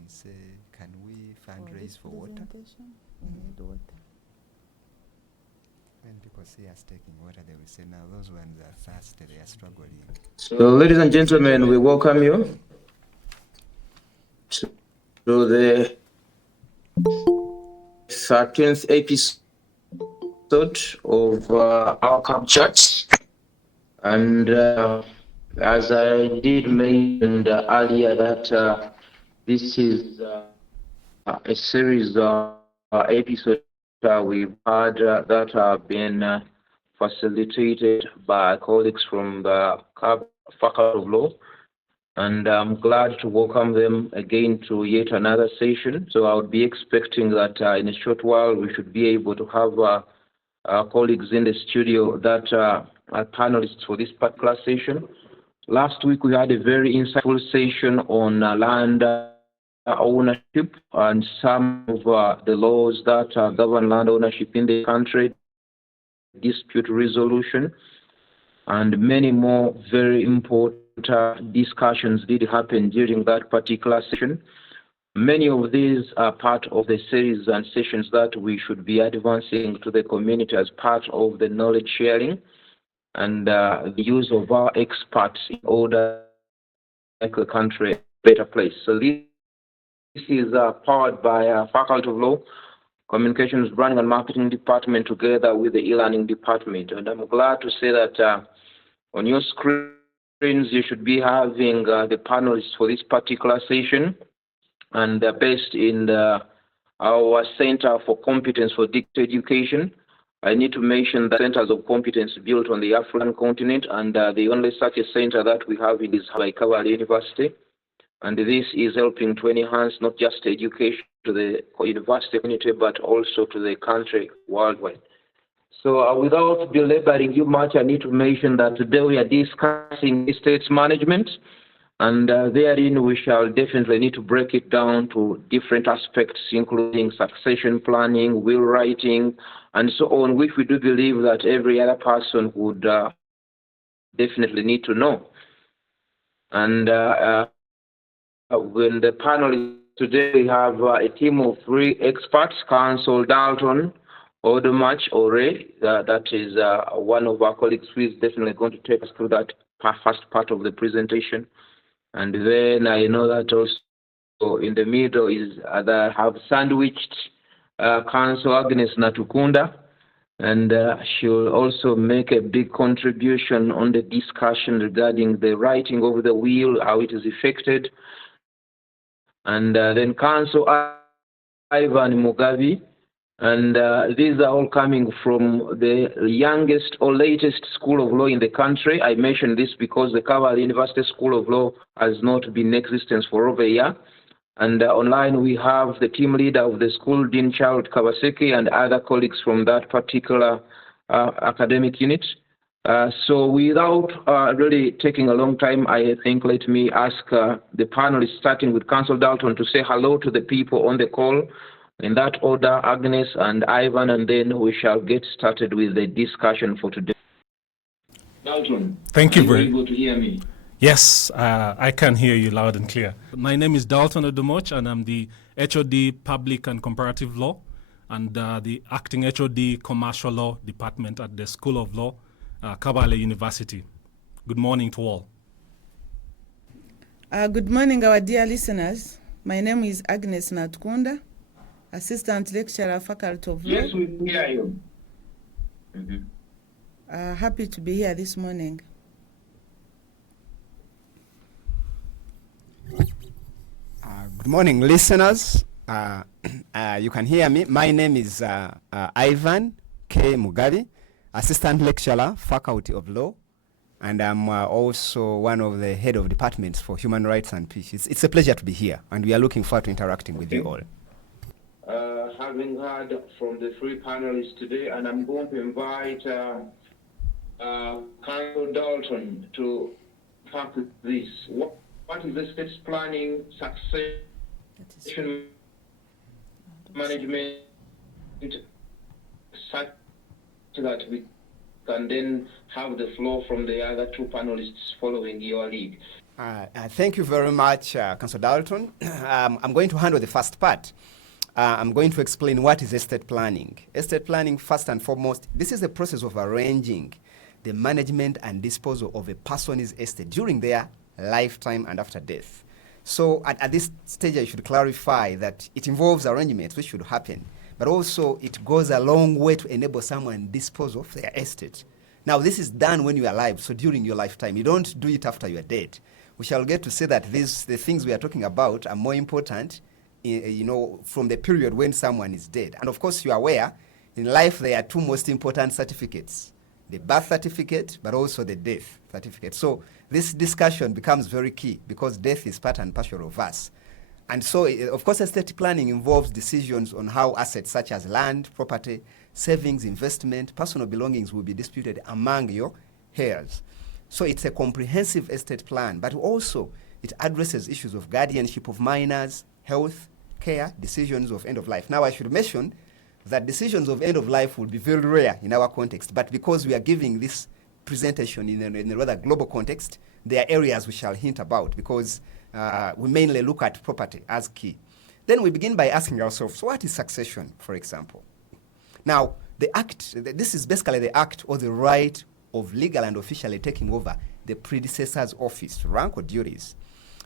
and say, can we fundraise for water? We need water. When people see us taking water, they will say, now those ones are thirsty, they are struggling. So, ladies and gentlemen, we welcome you to the 13th episode of our Cup Chats. And as I did mention earlier, that this is a series of episodes we've had that have been facilitated by colleagues from the Faculty of Law. And I'm glad to welcome them again to yet another session. So I would be expecting that in a short while we should be able to have our colleagues in the studio that are panelists for this particular session. Last week we had a very insightful session on land ownership and some of the laws that govern land ownership in the country, dispute resolution, and many more very important discussions did happen during that particular session. Many of these are part of the series and sessions that we should be advancing to the community as part of the knowledge sharing and the use of our experts in order to make the country a better place. So this is powered by Faculty of Law, Communications, Branding and Marketing Department together with the e-learning department. And I'm glad to say that on your screens you should be having the panelists for this particular session, and they're based in our Center for Competence for Digital Education. I need to mention the centers of competence built on the African continent, and the only such a center that we have is by Kavala University. And this is helping to enhance not just education to the university community, but also to the country worldwide. So without belaboring you much, I need to mention that today we are discussing estates management, and therein we shall definitely need to break it down to different aspects, including succession planning, will writing, and so on, which we do believe that every other person would definitely need to know. And when the panel today, we have a team of 3 experts: Counsel Dalton Odomach Ore, that is one of our colleagues who is definitely going to take us through that first part of the presentation. And then I know that also in the middle is that have sandwiched Counsel Agnes Natukunda, and she will also make a big contribution on the discussion regarding the writing of the will, how it is effected. And then Counsel Ivan Mugabe, and these are all coming from the youngest or latest school of law in the country. I mention this because the Kavala University School of Law has not been in existence for over a year. And online we have the team leader of the school, Dean Charles Kawaseki, and other colleagues from that particular academic unit. So without really taking a long time, I think let me ask the panelists, starting with Counsel Dalton, to say hello to the people on the call. In that order, Agnes and Ivan, and then we shall get started with the discussion for today. Dalton, thank you very much. Able to hear me? Yes, I can hear you loud and clear. My name is Dalton Odomach, and I'm the HOD Public and Comparative Law and the Acting HOD Commercial Law Department at the School of Law, Kavala University. Good morning to all. Good morning, our dear listeners. My name is Agnes Natkunda, Assistant Lecturer, Faculty of Law. Yes, we hear you. Happy to be here this morning. Good morning, listeners. You can hear me. My name is Ivan K. Mugabe, Assistant Lecturer, Faculty of Law, and I'm also one of the head of departments for Human Rights and Peace. It's a pleasure to be here, and we are looking forward to interacting with you all. Having heard from the 3 panelists today, and I'm going to invite Counsel Dalton to talk with this. What is the state's planning, succession management, such that we can then have the floor from the other 2 panelists following your lead? Thank you very much, Councillor Dalton. I'm going to handle the first part. I'm going to explain what is estate planning. Estate planning, first and foremost, this is the process of arranging the management and disposal of a person's estate during their lifetime and after death. So at this stage, I should clarify that it involves arrangements which should happen, but also it goes a long way to enable someone to dispose of their estate. Now, this is done when you are alive, so during your lifetime. You don't do it after you are dead. We shall get to say that the things we are talking about are more important, from the period when someone is dead. And of course, you are aware, in life there are two most important certificates, the birth certificate, but also the death certificate. So this discussion becomes very key because death is part and parcel of us. And so, of course, estate planning involves decisions on how assets such as land, property, savings, investment, personal belongings will be distributed among your heirs. So it's a comprehensive estate plan, but also it addresses issues of guardianship of minors, health, care, decisions of end of life. Now, I should mention that decisions of end of life will be very rare in our context, but because we are giving this presentation in a rather global context, there are areas we shall hint about because we mainly look at property as key. Then we begin by asking ourselves, what is succession, for example? Now, this is basically the act or the right of legal and officially taking over the predecessor's office, rank, or duties.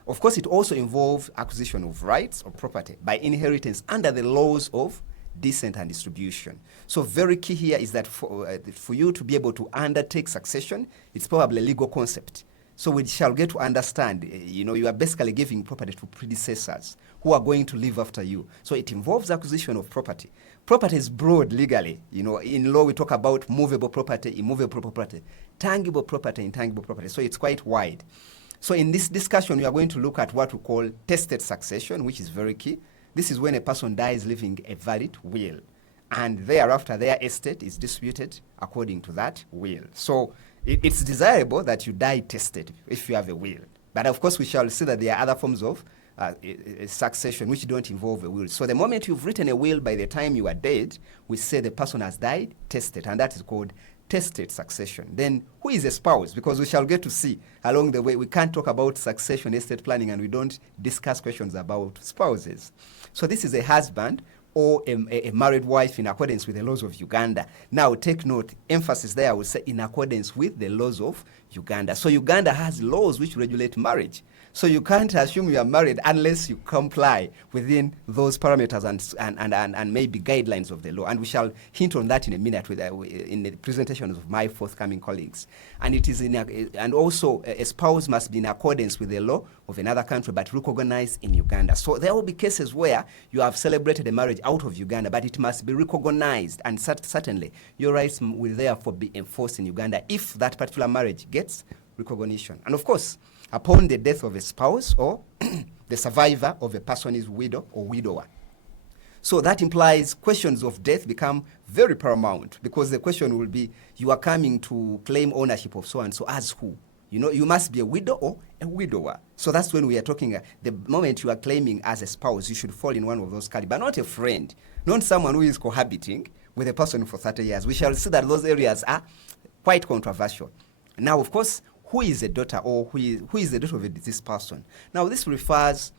Of course, it also involves acquisition of rights or property by inheritance under the laws of descent and distribution. So very key here is that for you to be able to undertake succession, it's probably a legal concept. So we shall get to understand, you are basically giving property to predecessors who are going to live after you. So it involves acquisition of property. Property is broad legally. In law we talk about movable property, immovable property, tangible property, intangible property. So it's quite wide. So in this discussion, we are going to look at what we call tested succession, which is very key. This is when a person dies leaving a valid will. And thereafter, their estate is distributed according to that will. So it's desirable that you die tested if you have a will. But of course, we shall see that there are other forms of succession which don't involve a will. So the moment you've written a will, by the time you are dead, we say the person has died tested, and that is called tested succession. Then who is a spouse? Because we shall get to see along the way, we can't talk about succession estate planning and we don't discuss questions about spouses. So this is a husband or a married wife in accordance with the laws of Uganda. Now take note, emphasis there, I will say in accordance with the laws of Uganda. So Uganda has laws which regulate marriage. So you can't assume you are married unless you comply within those parameters and maybe guidelines of the law. And we shall hint on that in a minute in the presentations of my forthcoming colleagues. And it is and also a spouse must be in accordance with the law of another country, but recognized in Uganda. So there will be cases where you have celebrated a marriage out of Uganda, but it must be recognized, and certainly your rights will therefore be enforced in Uganda if that particular marriage gets recognition. And of course, upon the death of a spouse or the survivor of a person is widow or widower. So that implies questions of death become very paramount because the question will be, you are coming to claim ownership of so-and-so as who? You must be a widow or a widower. So that's when we are talking, the moment you are claiming as a spouse, you should fall in one of those categories, but not a friend, not someone who is cohabiting with a person for 30 years. We shall see that those areas are quite controversial. Now, of course, who is a daughter or who is the daughter of this person? Now, this refers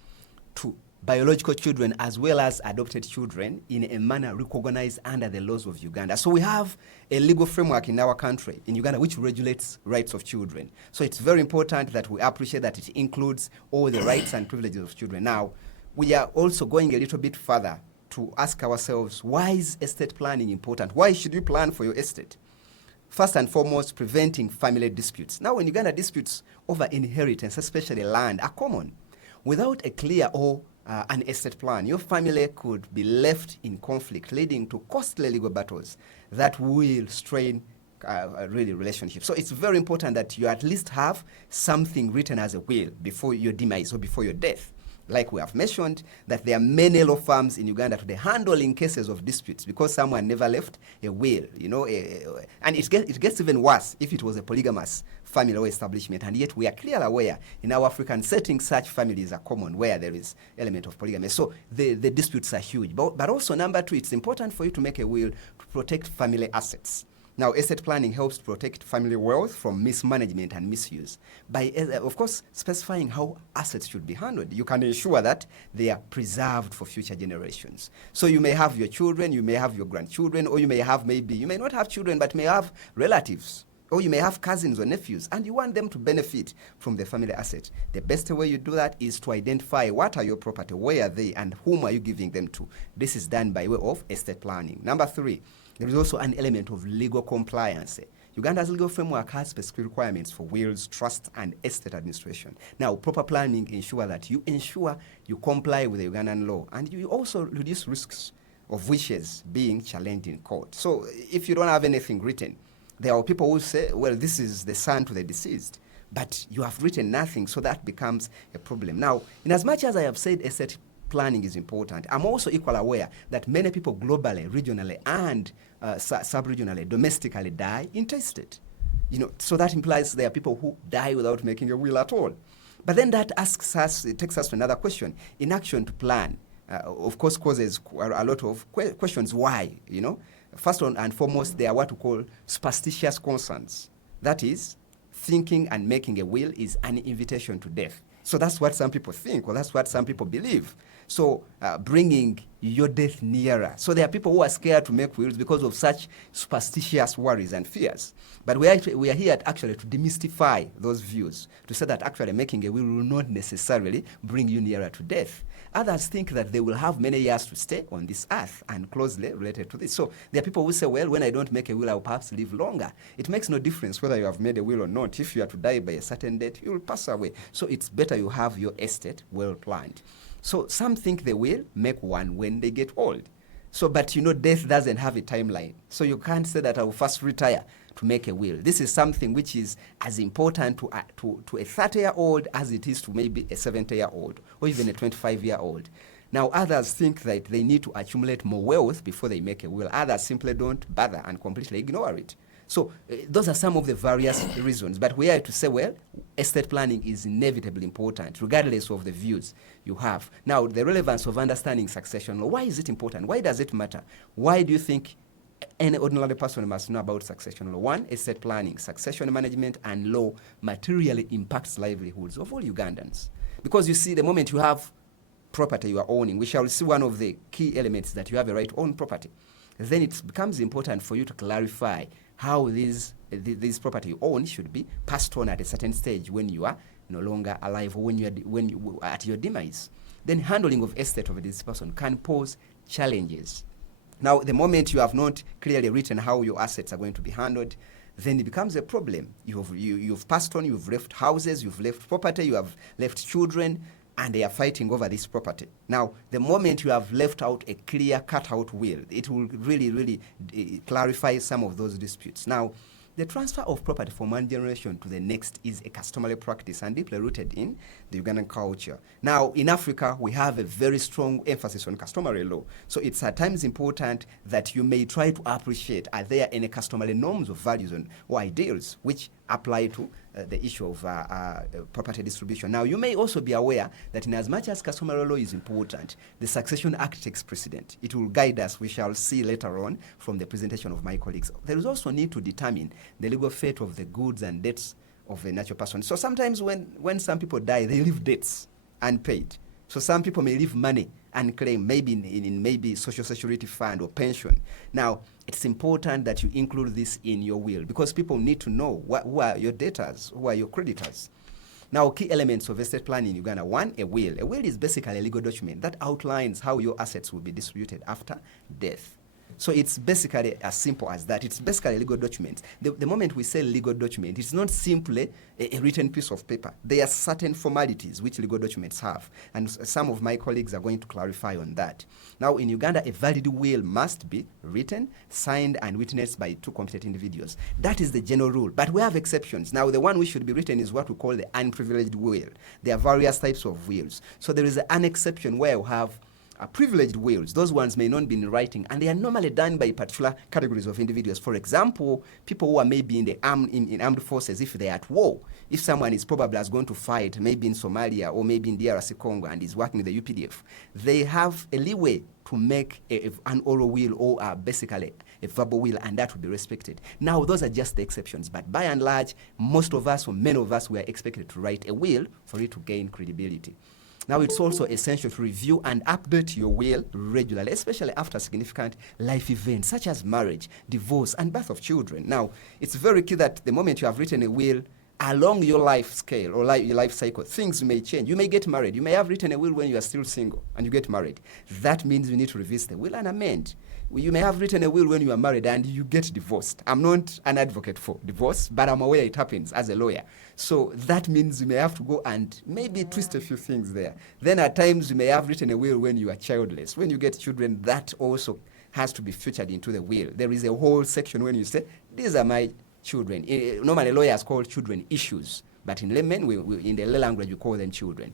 to biological children as well as adopted children in a manner recognized under the laws of Uganda. So we have a legal framework in our country, in Uganda, which regulates rights of children. So it's very important that we appreciate that it includes all the rights and privileges of children. Now, we are also going a little bit further to ask ourselves, why is estate planning important? Why should you plan for your estate? First and foremost, preventing family disputes. Now, in Uganda, disputes over inheritance, especially land, are common. Without a clear or an estate plan, your family could be left in conflict, leading to costly legal battles that will strain really relationships. So it's very important that you at least have something written as a will before your demise or before your death. Like we have mentioned, that there are many law firms in Uganda today handling cases of disputes because someone never left a will, and it gets even worse if it was a polygamous family or establishment, and yet we are clearly aware in our African setting such families are common where there is element of polygamy. So the disputes are huge. But also, number two, it's important for you to make a will to protect family assets. Now, estate planning helps protect family wealth from mismanagement and misuse by, of course, specifying how assets should be handled. You can ensure that they are preserved for future generations. So you may have your children, you may have your grandchildren, or you may have you may not have children, but may have relatives, or you may have cousins or nephews, and you want them to benefit from the family asset. The best way you do that is to identify what are your property, where are they, and whom are you giving them to. This is done by way of estate planning. Number 3, there is also an element of legal compliance. Uganda's legal framework has specific requirements for wills, trust, and estate administration. Now, proper planning ensures that you comply with the Ugandan law, and you also reduce risks of wishes being challenged in court. So if you don't have anything written, there are people who say, well, this is the son to the deceased, but you have written nothing, so that becomes a problem. Now, in as much as I have said estate planning is important, I'm also equally aware that many people globally, regionally, and sub-regionally, domestically die intestate. So that implies there are people who die without making a will at all. But then that takes us to another question. Inaction to plan, of course, causes a lot of questions. Why? First and foremost, they are what we call superstitious concerns. That is, thinking and making a will is an invitation to death. So that's what some people think, or that's what some people believe. So bringing your death nearer. So there are people who are scared to make wills because of such superstitious worries and fears. But we are here actually to demystify those views, to say that actually making a will not necessarily bring you nearer to death. Others think that they will have many years to stay on this earth and closely related to this. So there are people who say, well, when I don't make a will, I'll perhaps live longer. It makes no difference whether you have made a will or not. If you are to die by a certain date, you will pass away. So it's better you have your estate well planned. So some think they will make one when they get old. So, but death doesn't have a timeline. So you can't say that I will first retire to make a will. This is something which is as important to a 30-year-old as it is to maybe a 70-year-old or even a 25-year-old. Now, others think that they need to accumulate more wealth before they make a will. Others simply don't bother and completely ignore it. So those are some of the various reasons. But we are to say, well, estate planning is inevitably important, regardless of the views you have. Now, the relevance of understanding succession law. Why is it important? Why does it matter? Why do you think any ordinary person must know about succession law? 1, estate planning, succession management, and law materially impacts livelihoods of all Ugandans. Because you see, the moment you have property you are owning, we shall see one of the key elements that you have a right to own property. Then it becomes important for you to clarify how this property you own should be passed on at a certain stage when you are no longer alive, or when you are at your demise. Then handling of estate of this person can pose challenges. Now, the moment you have not clearly written how your assets are going to be handled, then it becomes a problem. You've passed on, you've left houses, you've left property, you have left children, and they are fighting over this property. Now, the moment you have left out a clear cut-out will, it will really clarify some of those disputes. Now, the transfer of property from one generation to the next is a customary practice and deeply rooted in the Ugandan culture. Now, in Africa, we have a very strong emphasis on customary law. So it's at times important that you may try to appreciate, are there any customary norms or values or ideals which apply to the issue of property distribution. Now, you may also be aware that in as much as customary law is important, the Succession Act takes precedent. It will guide us, we shall see later on from the presentation of my colleagues. There is also need to determine the legal fate of the goods and debts of a natural person. So sometimes when some people die, they leave debts unpaid. So some people may leave money unclaimed, maybe in maybe social security fund or pension. Now, it's important that you include this in your will because people need to know who are your debtors, who are your creditors. Now, key elements of estate planning in Uganda. 1, a will. A will is basically a legal document that outlines how your assets will be distributed after death. So it's basically as simple as that. It's basically a legal document. The moment we say legal document, it's not simply a written piece of paper. There are certain formalities which legal documents have, and some of my colleagues are going to clarify on that. Now, in Uganda, a valid will must be written, signed, and witnessed by 2 competent individuals. That is the general rule, but we have exceptions. Now, the one which should be written is what we call the unprivileged will. There are various types of wills. So there is an exception where we have privileged wills. Those ones may not be in writing, and they are normally done by particular categories of individuals. For example, people who are maybe in the armed forces, if they are at war, if someone is probably going to fight, maybe in Somalia or maybe in DRC Congo and is working with the UPDF, they have a leeway to make an oral will or basically a verbal will, and that will be respected. Now, those are just the exceptions, but by and large, most of us or many of us were expected to write a will for it to gain credibility. Now, it's also essential to review and update your will regularly, especially after significant life events such as marriage, divorce, and birth of children. Now, it's very key that the moment you have written a will, along your life scale or your life cycle, things may change. You may get married. You may have written a will when you are still single and you get married. That means you need to revisit the will and amend. You may have written a will when you are married and you get divorced. I'm not an advocate for divorce, but I'm aware it happens as a lawyer. So that means you may have to go and maybe twist a few things there. Then at times you may have written a will when you are childless. When you get children, that also has to be featured into the will. There is a whole section when you say, these are my children. Normally lawyers call children issues, but in laymen, in the lay language, we call them children.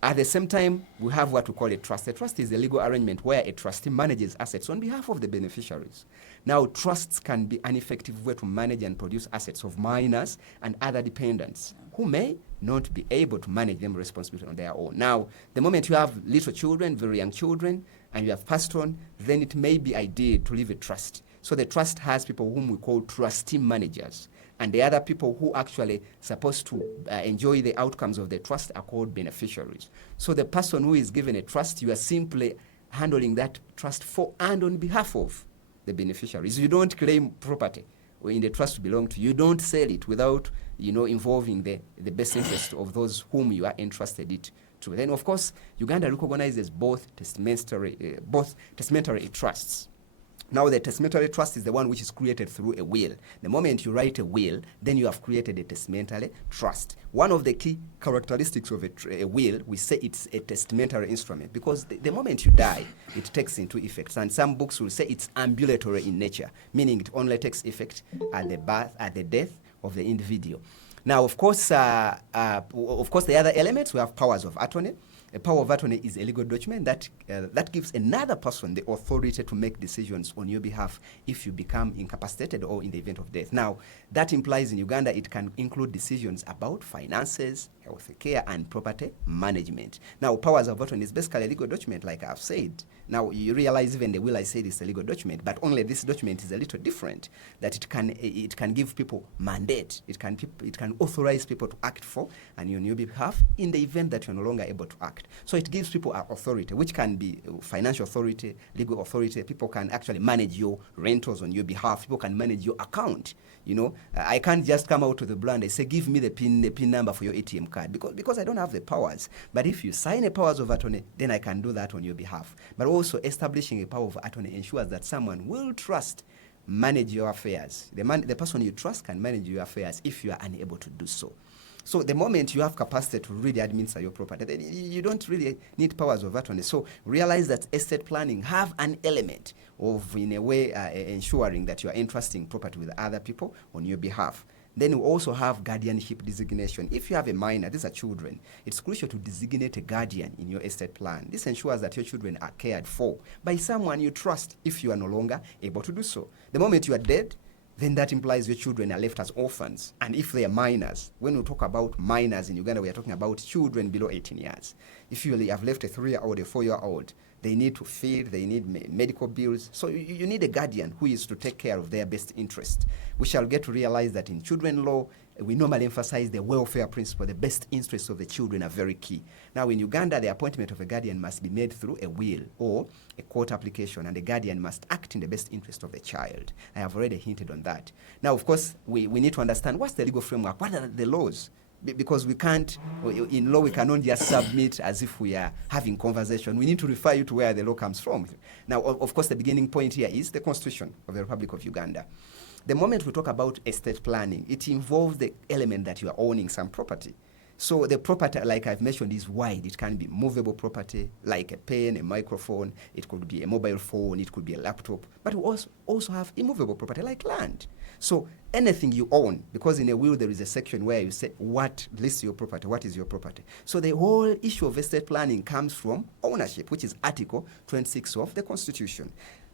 At the same time, we have what we call a trust. A trust is a legal arrangement where a trustee manages assets on behalf of the beneficiaries. Now, trusts can be an effective way to manage and produce assets of minors and other dependents who may not be able to manage them responsibly on their own. Now, the moment you have little children, very young children, and you have passed on, then it may be ideal to leave a trust. So the trust has people whom we call trustee managers, and the other people who actually supposed to enjoy the outcomes of the trust are called beneficiaries. So the person who is given a trust, you are simply handling that trust for and on behalf of the beneficiaries. You don't claim property in the trust to belong to you. You don't sell it without, involving the best interest of those whom you are entrusted it to. Then, of course, Uganda recognizes both testamentary trusts. Now, the testamentary trust is the one which is created through a will. The moment you write a will, then you have created a testamentary trust. One of the key characteristics of a will, we say it's a testamentary instrument because the moment you die, it takes into effect. And some books will say it's ambulatory in nature, meaning it only takes effect at the death of the individual. Now, of course, the other elements, we have powers of attorney. A power of attorney is a legal document that gives another person the authority to make decisions on your behalf if you become incapacitated or in the event of death. Now, that implies in Uganda it can include decisions about finances, health care, and property management. Now, powers of attorney is basically a legal document, like I've said. Now, you realize even the will I said is a legal document, but only this document is a little different, that it can give people mandate. It can authorize people to act for and on your behalf in the event that you're no longer able to act. So it gives people an authority, which can be financial authority, legal authority. People can actually manage your rentals on your behalf. People can manage your account. I can't just come out to the blue and say, give me the PIN number for your ATM card because I don't have the powers. But if you sign a powers of attorney, then I can do that on your behalf. But also establishing a power of attorney ensures that someone will trust manage your affairs. The person you trust can manage your affairs if you are unable to do so. So the moment you have capacity to really administer your property, then you don't really need powers of attorney. So realize that estate planning have an element of, in a way, ensuring that you are entrusting property with other people on your behalf. Then you also have guardianship designation. If you have a minor, these are children, it's crucial to designate a guardian in your estate plan. This ensures that your children are cared for by someone you trust if you are no longer able to do so. The moment you are dead, then that implies your children are left as orphans. And if they are minors, when we talk about minors in Uganda, we are talking about children below 18 years. If you have left a 3-year-old, a 4-year-old, they need to feed, they need medical bills. So you need a guardian who is to take care of their best interest. We shall get to realize that in children law, we normally emphasize the welfare principle. The best interests of the children are very key. Now, in Uganda, the appointment of a guardian must be made through a will or a court application, and the guardian must act in the best interest of the child. I have already hinted on that. Now, of course, we need to understand what's the legal framework, what are the laws? Because we can't, in law, we cannot just submit as if we are having conversation. We need to refer you to where the law comes from. Now, of course, the beginning point here is the Constitution of the Republic of Uganda. The moment we talk about estate planning, it involves the element that you are owning some property. So the property, like I've mentioned, is wide. It can be movable property, like a pen, a microphone. It could be a mobile phone. It could be a laptop. But we also have immovable property, like land. So anything you own, because in a will there is a section where you say what lists your property, what is your property. So the whole issue of estate planning comes from ownership, which is Article 26 of the Constitution.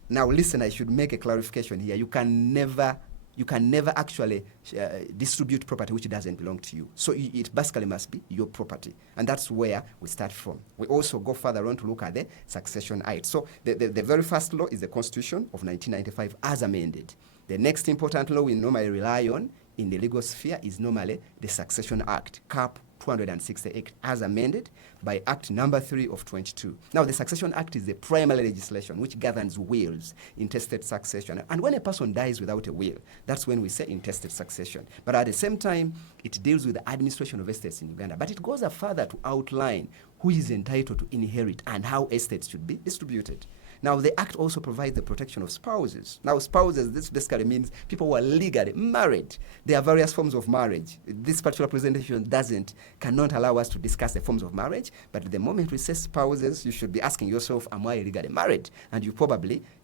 Now listen, I should make a clarification here. You can never you can never actually distribute property which doesn't belong to you. So it basically must be your property. And that's where we start from. We also go further on to look at the Succession Act. So the very first law is the Constitution of 1995 as amended. The next important law we normally rely on in the legal sphere is normally the Succession Act, CAP 268 as amended by Act number 3 of 22. Now, the Succession Act is the primary legislation which governs wills, intestate succession. And when a person dies without a will, that's when we say intestate succession. But at the same time, it deals with the administration of estates in Uganda. But it goes further to outline who is entitled to inherit and how estates should be distributed. Now, the Act also provides the protection of spouses. Now, spouses, this basically means people who are legally married. There are various forms of marriage. This particular presentation cannot allow us to discuss the forms of marriage, but the moment we say spouses, you should be asking yourself, am I legally married? And you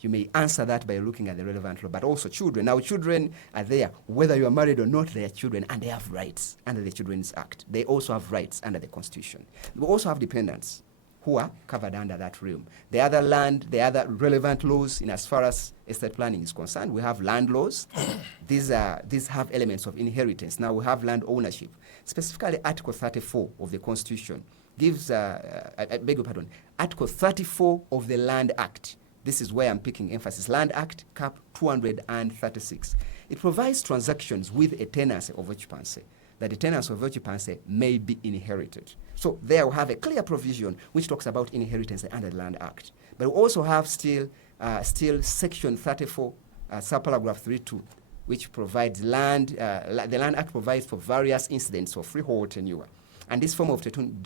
may answer that by looking at the relevant law, but also children. Now, children are there. Whether you are married or not, they are children, and they have rights under the Children's Act. They also have rights under the Constitution. We also have dependents who are covered under that realm. The other relevant laws in as far as estate planning is concerned, we have land laws. These have elements of inheritance. Now we have land ownership. Specifically, Article 34 of the Constitution gives, I beg your pardon, Article 34 of the Land Act. This is where I'm picking emphasis. Land Act, Cap 236. It provides transactions with a tenancy of occupancy, that the tenancy of occupancy may be inherited. So there we have a clear provision which talks about inheritance under the Land Act. But we also have still Section 34, subparagraph 3.2, which provides the Land Act provides for various incidents of freehold tenure. And this form of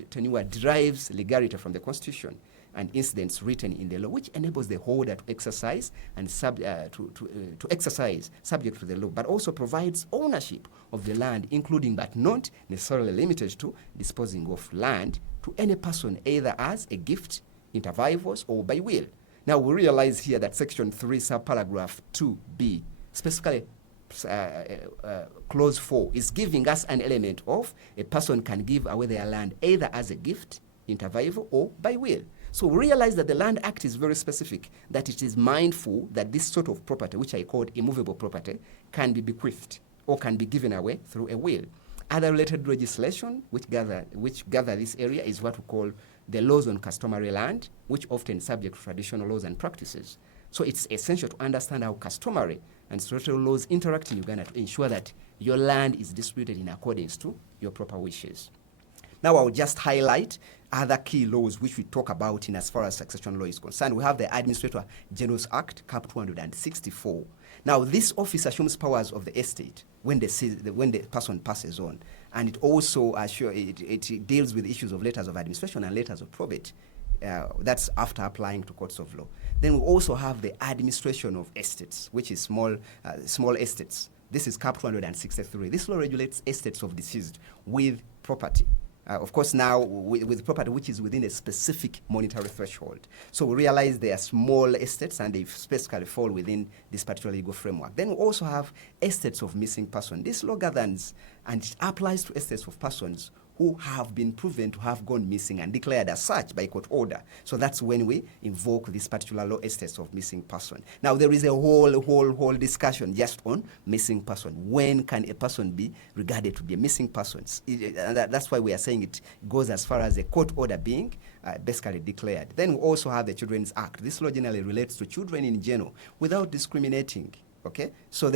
tenure derives legality from the Constitution and incidents written in the law, which enables the holder to exercise and to exercise subject to the law, but also provides ownership of the land, including but not necessarily limited to disposing of land to any person, either as a gift, inter vivos, or by will. Now we realize here that Section 3, subparagraph 2b, specifically clause 4, is giving us an element of a person can give away their land either as a gift, inter vivo, or by will. So we realize that the Land Act is very specific, that it is mindful that this sort of property, which I called immovable property, can be bequeathed or can be given away through a will. Other related legislation which gather this area is what we call the laws on customary land, which often subject to traditional laws and practices. So it's essential to understand how customary and statutory laws interact in Uganda to ensure that your land is distributed in accordance to your proper wishes. Now I'll just highlight other key laws which we talk about in as far as succession law is concerned. We have the Administrator General's Act, Cap 264. Now this office assumes powers of the estate when the person passes on, and it also it deals with issues of letters of administration and letters of probate. That's after applying to courts of law. Then we also have the administration of estates, which is small estates. This is Cap 263. This law regulates estates of deceased with property. Of course, now with property which is within a specific monetary threshold. So we realize they are small estates and they specifically fall within this particular legal framework. Then we also have estates of missing person. This law governs and it applies to estates of persons who have been proven to have gone missing and declared as such by court order. So that's when we invoke this particular law, estates of missing person. Now there is a whole discussion just on missing person. When can a person be regarded to be a missing person? That's why we are saying it goes as far as a court order being basically declared. Then we also have the Children's Act. This law generally relates to children in general without discriminating. Okay, so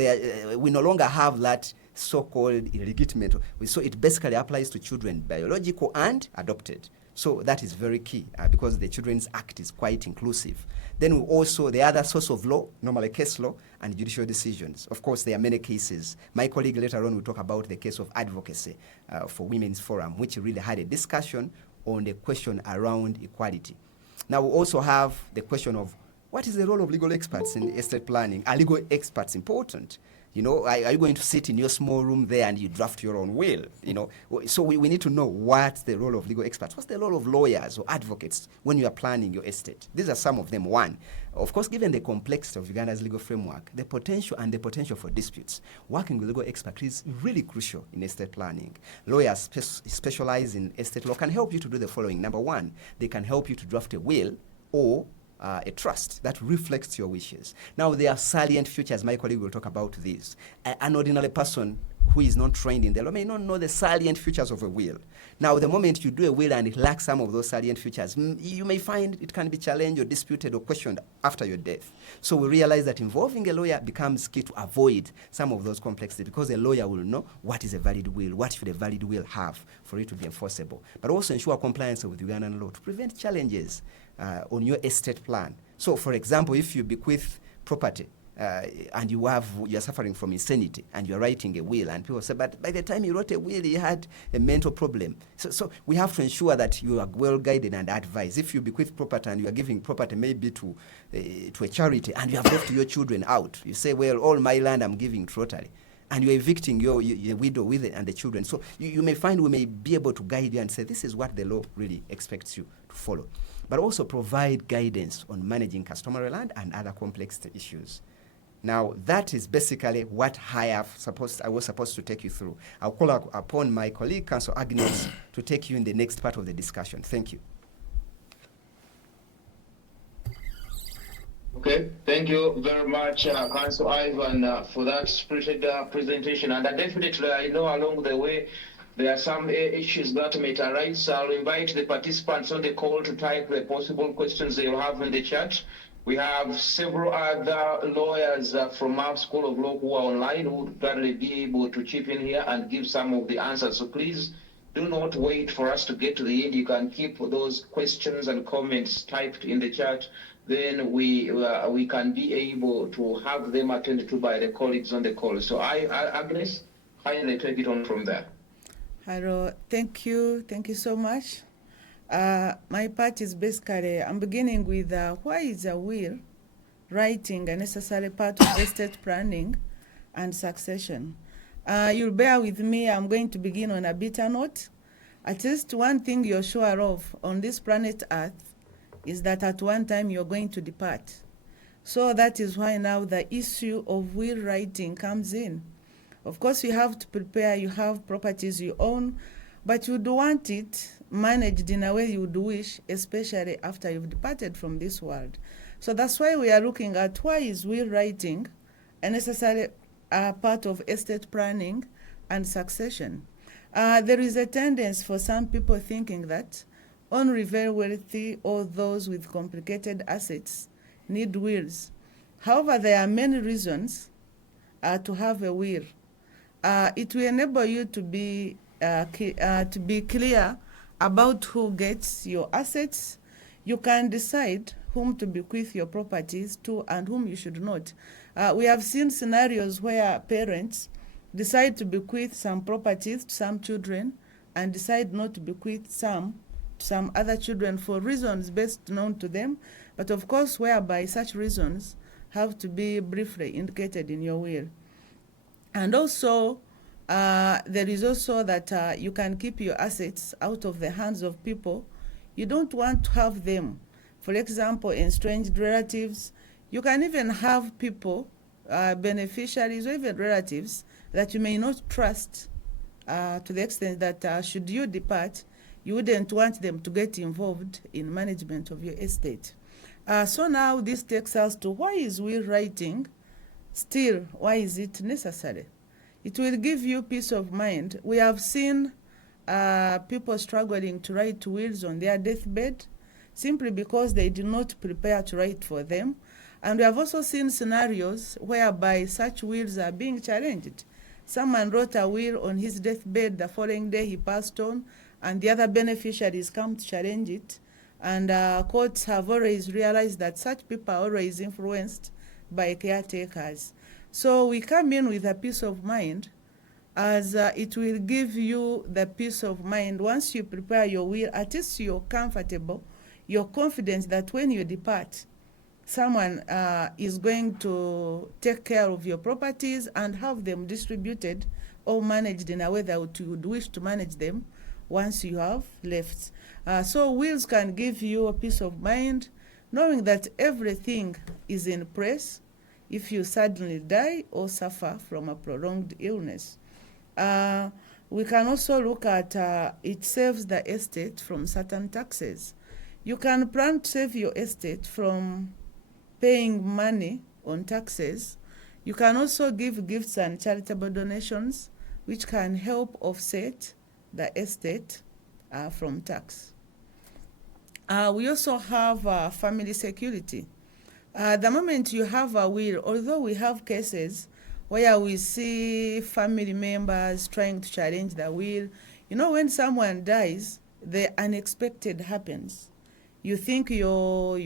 we no longer have that so-called illegitimate. So it basically applies to children, biological and adopted. So that is very key because the Children's Act is quite inclusive. Then we also, the other source of law, normally case law and judicial decisions. Of course, there are many cases. My colleague later on will talk about the case of advocacy for Women's Forum, which really had a discussion on the question around equality. Now we also have the question of what is the role of legal experts in estate planning? Are legal experts important? You know, are you going to sit in your small room there and you draft your own will? You know, so we need to know what's the role of legal experts. What's the role of lawyers or advocates when you are planning your estate? These are some of them. One, of course, given the complexity of Uganda's legal framework, the potential for disputes, working with legal experts is really crucial in estate planning. Lawyers specialize in estate law can help you to do the following. Number one, they can help you to draft a will or a trust that reflects your wishes. Now, there are salient features. My colleague will talk about this. An ordinary person who is not trained in the law may not know the salient features of a will. Now, the moment you do a will and it lacks some of those salient features, you may find it can be challenged or disputed or questioned after your death. So we realize that involving a lawyer becomes key to avoid some of those complexities, because a lawyer will know what is a valid will, what should a valid will have for it to be enforceable, but also ensure compliance with Ugandan law to prevent challenges on your estate plan. So, for example, if you bequeath property and you're suffering from insanity and you're writing a will, and people say, but by the time you wrote a will, you had a mental problem. So we have to ensure that you are well guided and advised. If you bequeath property and you are giving property maybe to a charity, and you have left your children out, you say, well, all my land I'm giving to Rotary, and you're evicting your widow with it and the children. So you may find we may be able to guide you and say, this is what the law really expects you to follow. But also provide guidance on managing customary land and other complex issues. Now, that is basically what I was supposed to take you through. I'll call upon my colleague, Councillor Agnes, to take you in the next part of the discussion. Thank you. Okay, thank you very much, Councillor Ivan, for that spirited presentation. And definitely, I know along the way, there are some issues that may arise. So I'll invite the participants on the call to type the possible questions they'll have in the chat. We have several other lawyers from our School of Law who are online who would gladly be able to chip in here and give some of the answers. So please do not wait for us to get to the end. You can keep those questions and comments typed in the chat. Then we can be able to have them attended to by the colleagues on the call. So Agnes, kindly take it on from there. Hello, thank you so much. My part is basically, I'm beginning with why is a will writing a necessary part of estate planning and succession. You'll bear with me, I'm going to begin on a bitter note. At least one thing you're sure of on this planet Earth is that at one time you're going to depart. So that is why now the issue of will writing comes in. Of course, you have to prepare, you have properties you own, but you do want it managed in a way you would wish, especially after you've departed from this world. So that's why we are looking at why is will writing a necessary part of estate planning and succession. There is a tendency for some people thinking that only very wealthy or those with complicated assets need wills. However, there are many reasons to have a will. It will enable you to be clear about who gets your assets. You can decide whom to bequeath your properties to and whom you should not. We have seen scenarios where parents decide to bequeath some properties to some children and decide not to bequeath some other children for reasons best known to them, but of course whereby such reasons have to be briefly indicated in your will. And also, there is also that you can keep your assets out of the hands of people. You don't want to have them, for example, estranged relatives. You can even have people, beneficiaries or even relatives that you may not trust to the extent that should you depart, you wouldn't want them to get involved in management of your estate. So now this takes us to why is will writing still, why is it necessary? It will give you peace of mind. We have seen people struggling to write wills on their deathbed simply because they did not prepare to write for them. And we have also seen scenarios whereby such wills are being challenged. Someone wrote a will on his deathbed, the following day he passed on, and the other beneficiaries come to challenge it. And courts have always realized that such people are always influenced by caretakers. So we come in with a peace of mind, as it will give you the peace of mind. Once you prepare your will, at least you're comfortable, you're confident that when you depart, someone is going to take care of your properties and have them distributed or managed in a way that you would wish to manage them once you have left. So wills can give you a peace of mind, knowing that everything is in place if you suddenly die or suffer from a prolonged illness. We can also look at it saves the estate from certain taxes. You can plan to save your estate from paying money on taxes. You can also give gifts and charitable donations, which can help offset the estate from tax. We also have family security. The moment you have a will, although we have cases where we see family members trying to challenge the will, you know, when someone dies, the unexpected happens. You think your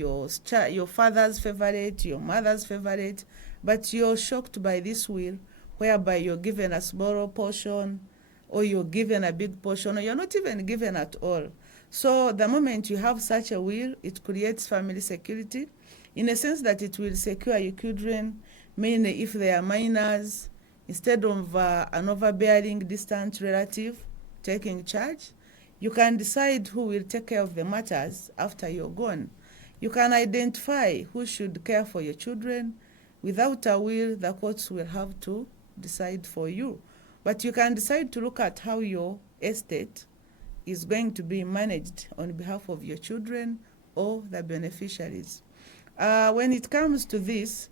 father's favorite, your mother's favorite, but you're shocked by this will, whereby you're given a small portion, or you're given a big portion, or you're not even given at all. So the moment you have such a will, it creates family security, in a sense that it will secure your children, mainly if they are minors, instead of an overbearing distant relative taking charge. You can decide who will take care of the matters after you're gone. You can identify who should care for your children. Without a will, the courts will have to decide for you. But you can decide to look at how your estate is going to be managed on behalf of your children or the beneficiaries. When it comes to this,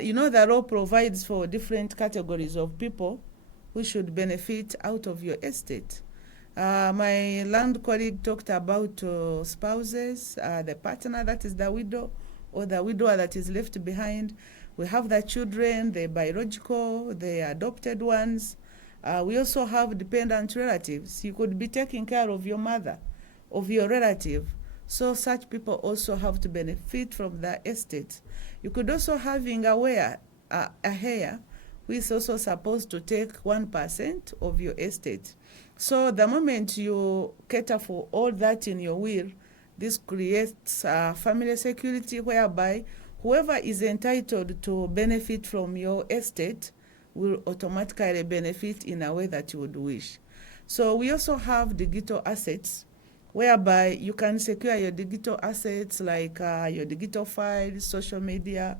you know, the law provides for different categories of people who should benefit out of your estate. My land colleague talked about spouses, the partner, that is the widow, or the widower that is left behind. We have the children, the biological, the adopted ones. We also have dependent relatives. You could be taking care of your mother, of your relative. So such people also have to benefit from the estate. You could also having a heir who is also supposed to take 1% of your estate. So the moment you cater for all that in your will, this creates family security, whereby whoever is entitled to benefit from your estate will automatically benefit in a way that you would wish. So we also have digital assets, whereby you can secure your digital assets like your digital files, social media,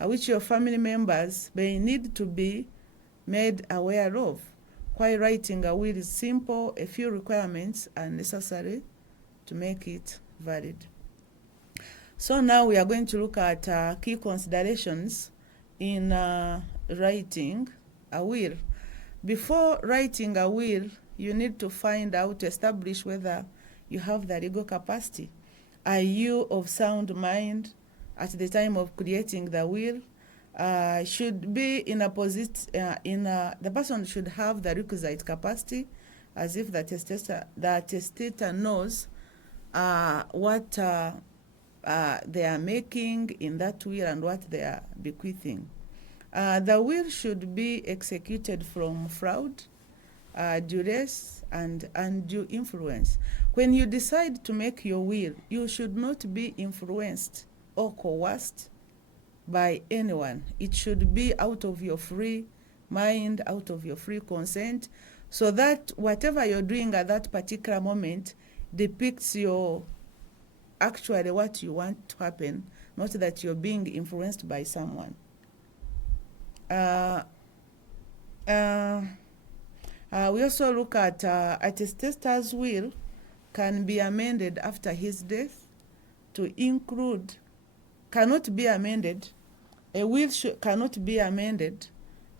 which your family members may need to be made aware of. While writing a will is simple, a few requirements are necessary to make it valid. So now we are going to look at key considerations in writing a will. Before writing a will, you need to establish whether you have the legal capacity. Are you of sound mind at the time of creating the will? Should be in a position, the person should have the requisite capacity, as if the testator knows what they are making in that will and what they are bequeathing. The will should be executed from fraud, duress, and undue influence. When you decide to make your will, you should not be influenced or coerced by anyone. It should be out of your free mind, out of your free consent, so that whatever you're doing at that particular moment depicts actually what you want to happen, not that you're being influenced by someone. We also look at a testator's will can be amended after his death to include, cannot be amended, a will cannot be amended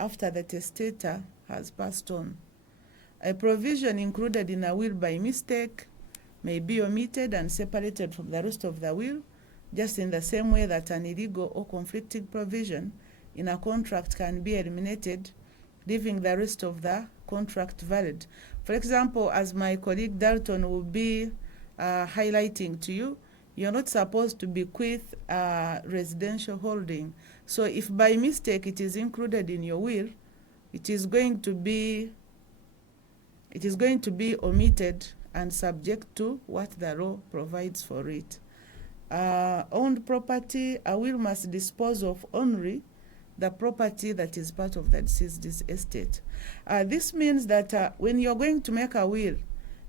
after the testator has passed on. A provision included in a will by mistake may be omitted and separated from the rest of the will, just in the same way that an illegal or conflicting provision in a contract can be eliminated, leaving the rest of the contract valid. For example, as my colleague Dalton will be highlighting to you, you're not supposed to bequeath residential holding. So if by mistake it is included in your will, it is going to be omitted and subject to what the law provides for it. Owned property, a will must dispose of only the property that is part of the deceased estate. This means that when you're going to make a will,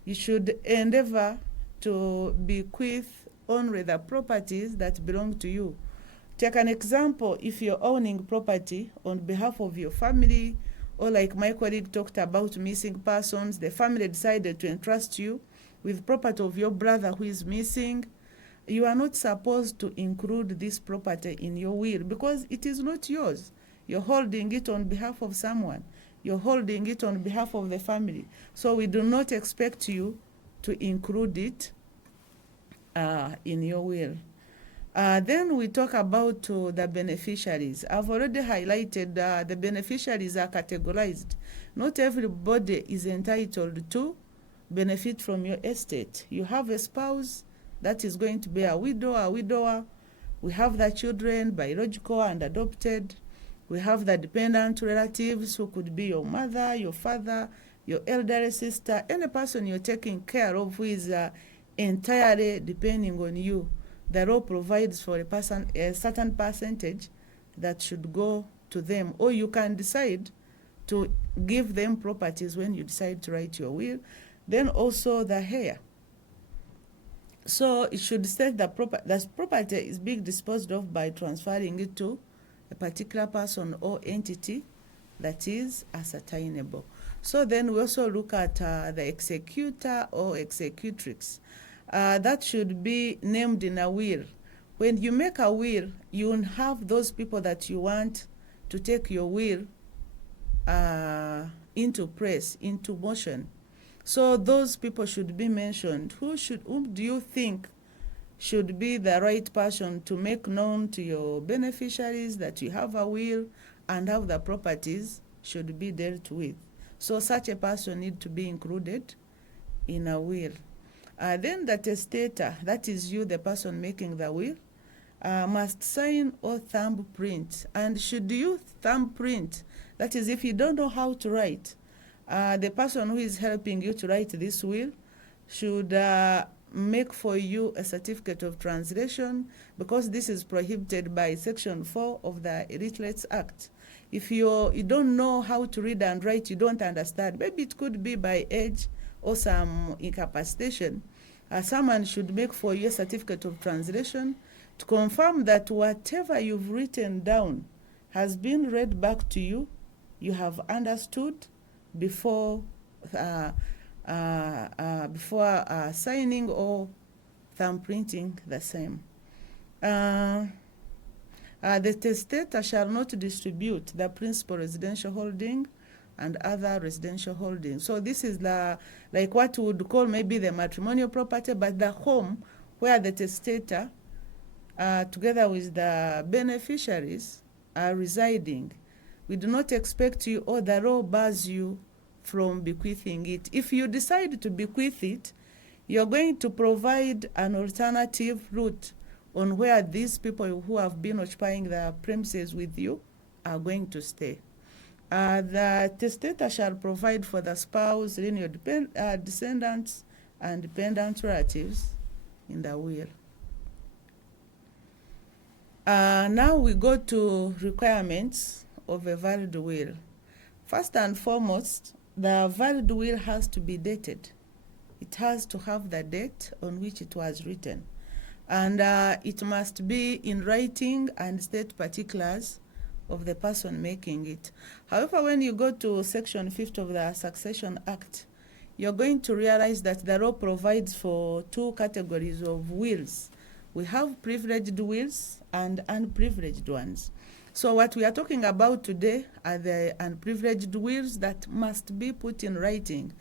you should endeavor to bequeath only the properties that belong to you. Take an example, if you're owning property on behalf of your family, or like my colleague talked about missing persons, the family decided to entrust you with property of your brother who is missing. you are not supposed to include this property in your will because it is not yours. You're holding it on behalf of someone. You're holding it on behalf of the family. So we do not expect you to include it in your will. Then we talk about the beneficiaries. I've already highlighted the beneficiaries are categorized. Not everybody is entitled to benefit from your estate. You have a spouse that is going to be a widow, a widower. We have the children, biological and adopted. We have the dependent relatives who could be your mother, your father, your elderly sister, any person you're taking care of who is entirely depending on you. The law provides for a certain percentage that should go to them, or you can decide to give them properties when you decide to write your will. Then also the heir. So it should state that property is being disposed of by transferring it to a particular person or entity that is ascertainable. So then we also look at the executor or executrix. That should be named in a will. When you make a will, you have those people that you want to take your will into press, into motion. So those people should be mentioned. Whom do you think should be the right person to make known to your beneficiaries that you have a will and how the properties should be dealt with? So such a person needs to be included in a will. Then the testator, that is you, the person making the will, must sign or thumbprint. And should you thumbprint, that is if you don't know how to write, the person who is helping you to write this will should make for you a certificate of translation, because this is prohibited by Section 4 of the Illiterates Act. If you don't know how to read and write, you don't understand, maybe it could be by age or some incapacitation, someone should make for you a certificate of translation to confirm that whatever you've written down has been read back to you, you have understood before signing or thumbprinting the same. The testator shall not distribute the principal residential holding and other residential holdings. So this is like what we would call maybe the matrimonial property, but the home where the testator, together with the beneficiaries, are residing. We do not expect you, or the law bars you from bequeathing it. If you decide to bequeath it, you're going to provide an alternative route on where these people who have been occupying the premises with you are going to stay. The testator shall provide for the spouse, lineal descendants, and dependent relatives in the will. Now we go to requirements of a valid will. First and foremost, the valid will has to be dated. It has to have the date on which it was written. And it must be in writing and state particulars of the person making it. However, when you go to Section 50 of the Succession Act, you're going to realize that the law provides for two categories of wills. We have privileged wills and unprivileged ones. So what we are talking about today are the unprivileged wills that must be put in writing.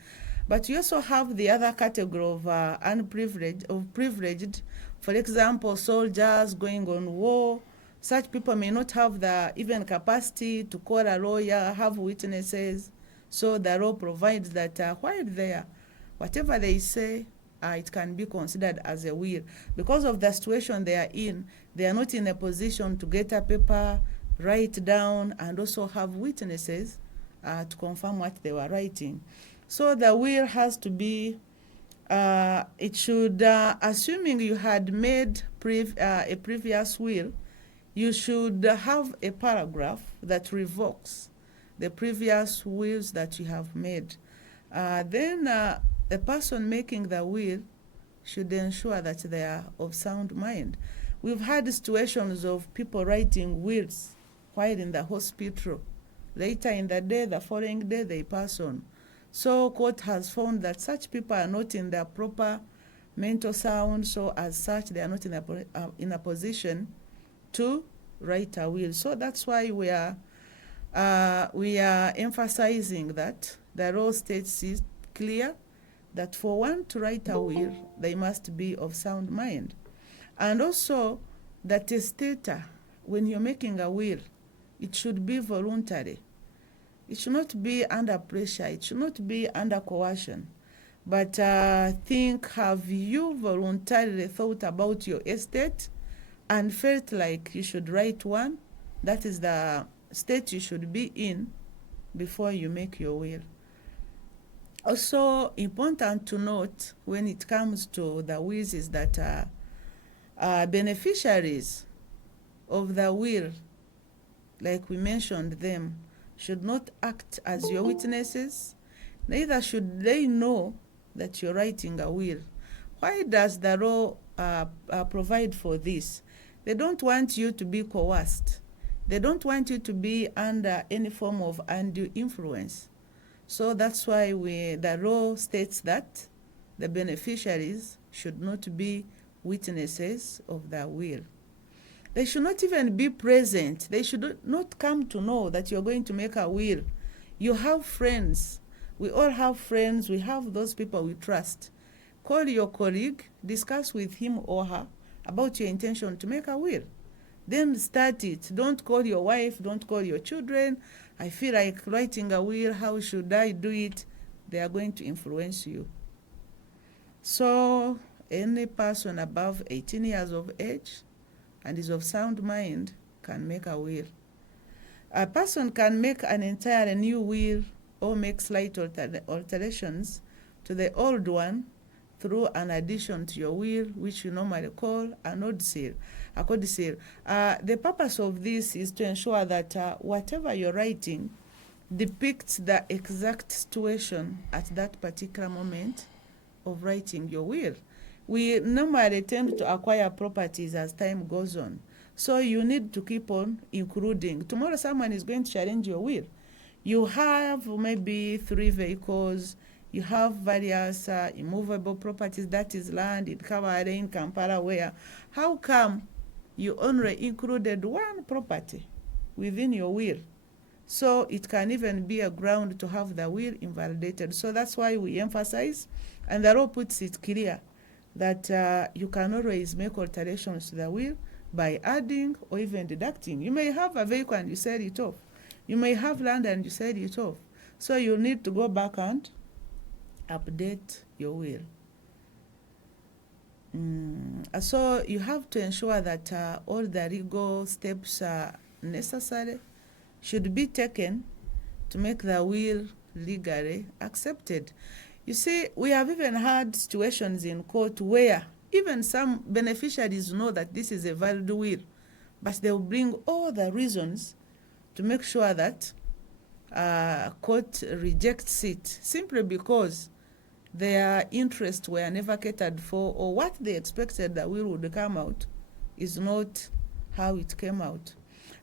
But you also have the other category of privileged. For example, soldiers going on war. Such people may not have the even capacity to call a lawyer, have witnesses. So the law provides that while there, whatever they say, it can be considered as a will. Because of the situation they are in, they are not in a position to get a paper, write down, and also have witnesses to confirm what they were writing. So the will has to be, it should, assuming you had made a previous will, you should have a paragraph that revokes the previous wills that you have made. Then the person making the will should ensure that they are of sound mind. We've had situations of people writing wills while in the hospital. Later in the day, the following day, they pass on. So court has found that such people are not in their proper mental sound, so as such they are not in a position to write a will. So that's why we are emphasizing that the law states it clear that for one to write a will, they must be of sound mind. And also, the testator, when you're making a will, it should be voluntary. It should not be under pressure. It should not be under coercion. But think, have you voluntarily thought about your estate and felt like you should write one? That is the state you should be in before you make your will. Also important to note when it comes to the wills is that beneficiaries of the will, like we mentioned them, should not act as your witnesses, neither should they know that you're writing a will. Why does the law provide for this? They don't want you to be coerced. They don't want you to be under any form of undue influence. So that's why the law states that the beneficiaries should not be witnesses of the will. They should not even be present. They should not come to know that you're going to make a will. You have friends. We all have friends. We have those people we trust. Call your colleague, discuss with him or her about your intention to make a will. Then start it. Don't call your wife, don't call your children. I feel like writing a will, how should I do it? They are going to influence you. So any person above 18 years of age and is of sound mind can make a will. A person can make an entirely new will or make slight alterations to the old one through an addition to your will, which you normally call a codicil. The purpose of this is to ensure that whatever you're writing depicts the exact situation at that particular moment of writing your will. We normally tend to acquire properties as time goes on. So you need to keep on including. Tomorrow someone is going to challenge your will. You have maybe 3 vehicles. You have various immovable properties, that is land in Kawale, in Kampala, where. How come you only included one property within your will? So it can even be a ground to have the will invalidated. So that's why we emphasize, and the law puts it clear, that you can always make alterations to the will by adding or even deducting. You may have a vehicle and you sell it off. You may have land and you sell it off. So you need to go back and update your will. So you have to ensure that all the legal steps necessary should be taken to make the will legally accepted. You see, we have even had situations in court where even some beneficiaries know that this is a valid will, but they will bring all the reasons to make sure that court rejects it simply because their interests were never catered for, or what they expected the will would come out is not how it came out.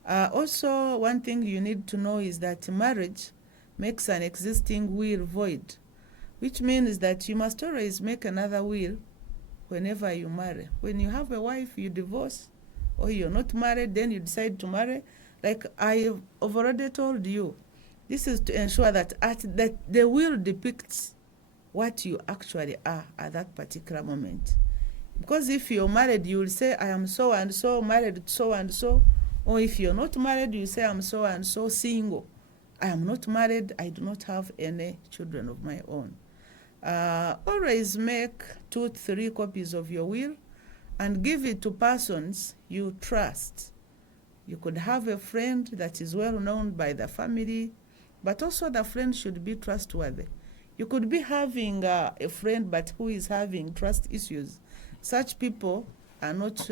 Also, one thing you need to know is that marriage makes an existing will void, which means that you must always make another will whenever you marry. When you have a wife, you divorce, or you're not married, then you decide to marry. Like I've already told you, this is to ensure that the will depicts what you actually are at that particular moment. Because if you're married, you will say, I am so and so, married so and so. Or if you're not married, you say, I'm so and so, single. I am not married, I do not have any children of my own. Always make 2 to 3 copies of your will and give it to persons you trust. You could have a friend that is well known by the family, but also the friend should be trustworthy. You could be having a friend but who is having trust issues. Such people are not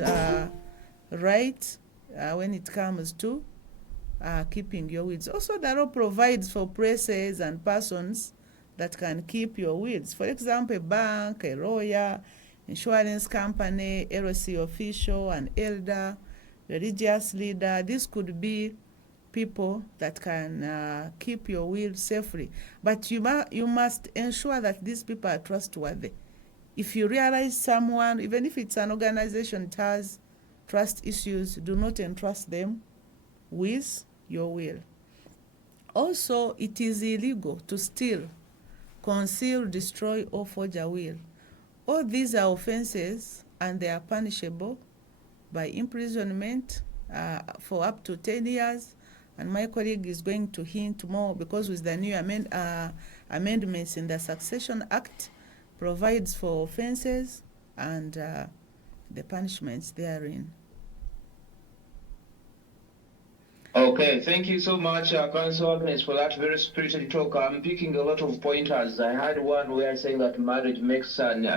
right when it comes to keeping your wills. Also, the law provides for places and persons that can keep your wills. For example, a bank, a lawyer, insurance company, LLC official, an elder, religious leader. This could be people that can keep your will safely. But you must ensure that these people are trustworthy. if you realize someone, even if it's an organization that has trust issues, do not entrust them with your will. Also, it is illegal to steal, conceal, destroy, or forge a will. All these are offenses and they are punishable by imprisonment for up to 10 years. And my colleague is going to hint more, because with the new amendments in the Succession Act provides for offenses and the punishments therein. Okay, thank you so much, Council Miss, for that very spirited talk. I'm picking a lot of pointers. I had one where saying that marriage makes an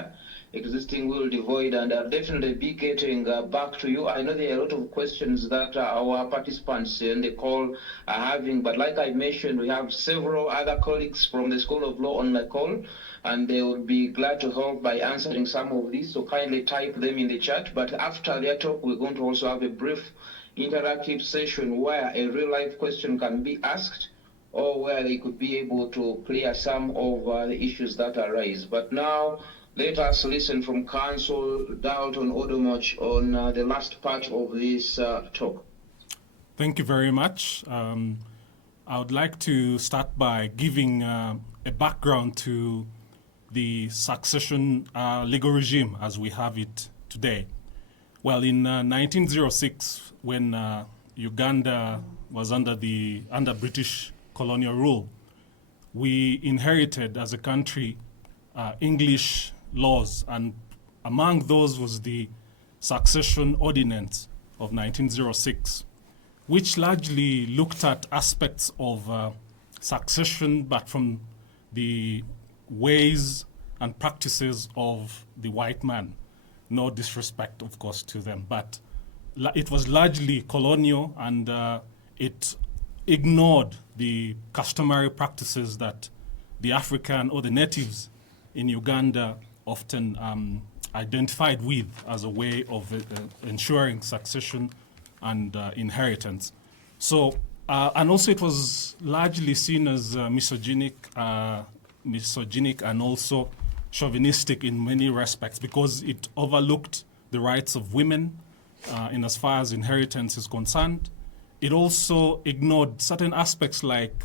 existing will devoid, and I'll definitely be getting back to you. I know there are a lot of questions that our participants in the call are having, but like I mentioned, we have several other colleagues from the School of Law on the call, and they would be glad to help by answering some of these, so kindly type them in the chat. But after their talk, we're going to also have a brief interactive session where a real life question can be asked, or where they could be able to clear some of the issues that arise. But now let us listen from Council Dalton Odomoch on the last part of this talk. Thank you very much. I would like to start by giving a background to the succession legal regime as we have it today. Well, in 1906, when Uganda was under British colonial rule, we inherited as a country English laws, and among those was the Succession Ordinance of 1906, which largely looked at aspects of succession, but from the ways and practices of the white man. No disrespect, of course, to them, but it was largely colonial, and it ignored the customary practices that the African or the natives in Uganda often identified with as a way of ensuring succession and inheritance. So, and also it was largely seen as misogynic and also chauvinistic in many respects, because it overlooked the rights of women in as far as inheritance is concerned. It also ignored certain aspects like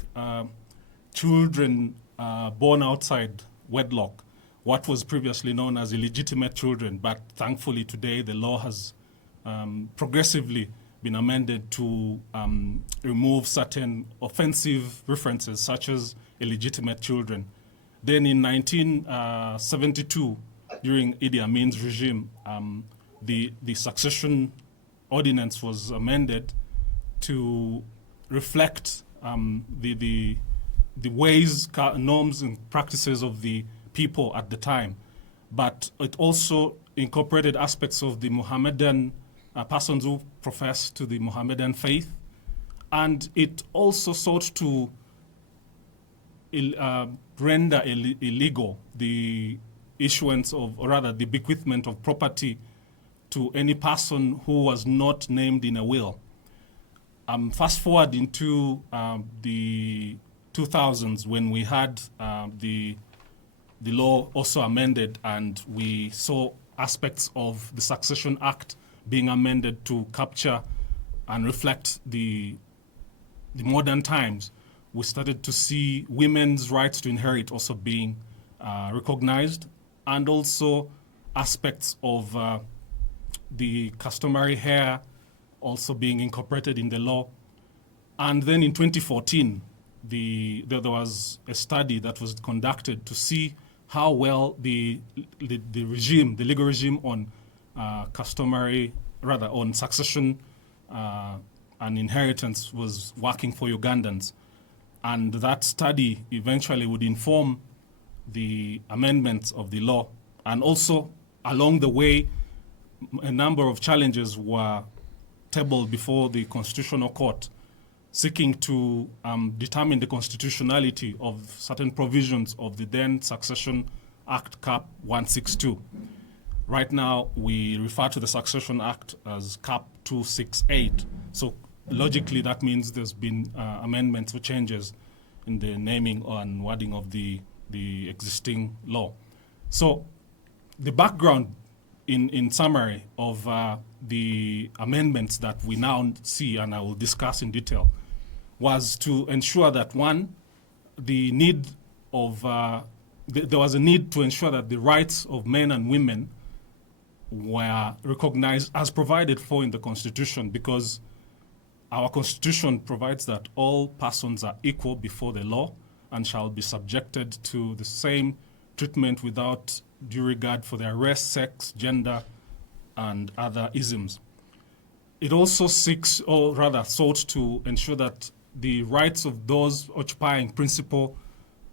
children born outside wedlock, what was previously known as illegitimate children, but thankfully today the law has progressively been amended to remove certain offensive references such as illegitimate children. Then in 1972, during Idi Amin's regime, the succession ordinance was amended to reflect the ways, norms, and practices of the people at the time. But it also incorporated aspects of the Mohammedan persons who profess to the Mohammedan faith, and it also sought to render illegal the issuance of, or rather the bequeathment of property to any person who was not named in a will. Fast forward into the 2000s, when we had the law also amended, and we saw aspects of the Succession Act being amended to capture and reflect the modern times. We started to see women's rights to inherit also being recognized, and also aspects of the customary heir also being incorporated in the law. And then in 2014, there was a study that was conducted to see how well the regime, the legal regime on on succession and inheritance was working for Ugandans. And that study eventually would inform the amendments of the law. And also, along the way, a number of challenges were tabled before the Constitutional Court, seeking to determine the constitutionality of certain provisions of the then Succession Act Cap 162. Right now, we refer to the Succession Act as Cap 268. So logically, that means there's been amendments or changes in the naming and wording of the existing law. So the background, in summary, of the amendments that we now see and I will discuss in detail, was to ensure that, one, the need of there was a need to ensure that the rights of men and women were recognized as provided for in the Constitution, because our Constitution provides that all persons are equal before the law and shall be subjected to the same treatment without due regard for their race, sex, gender, and other isms. It also seeks, or rather sought, to ensure that the rights of those occupying principal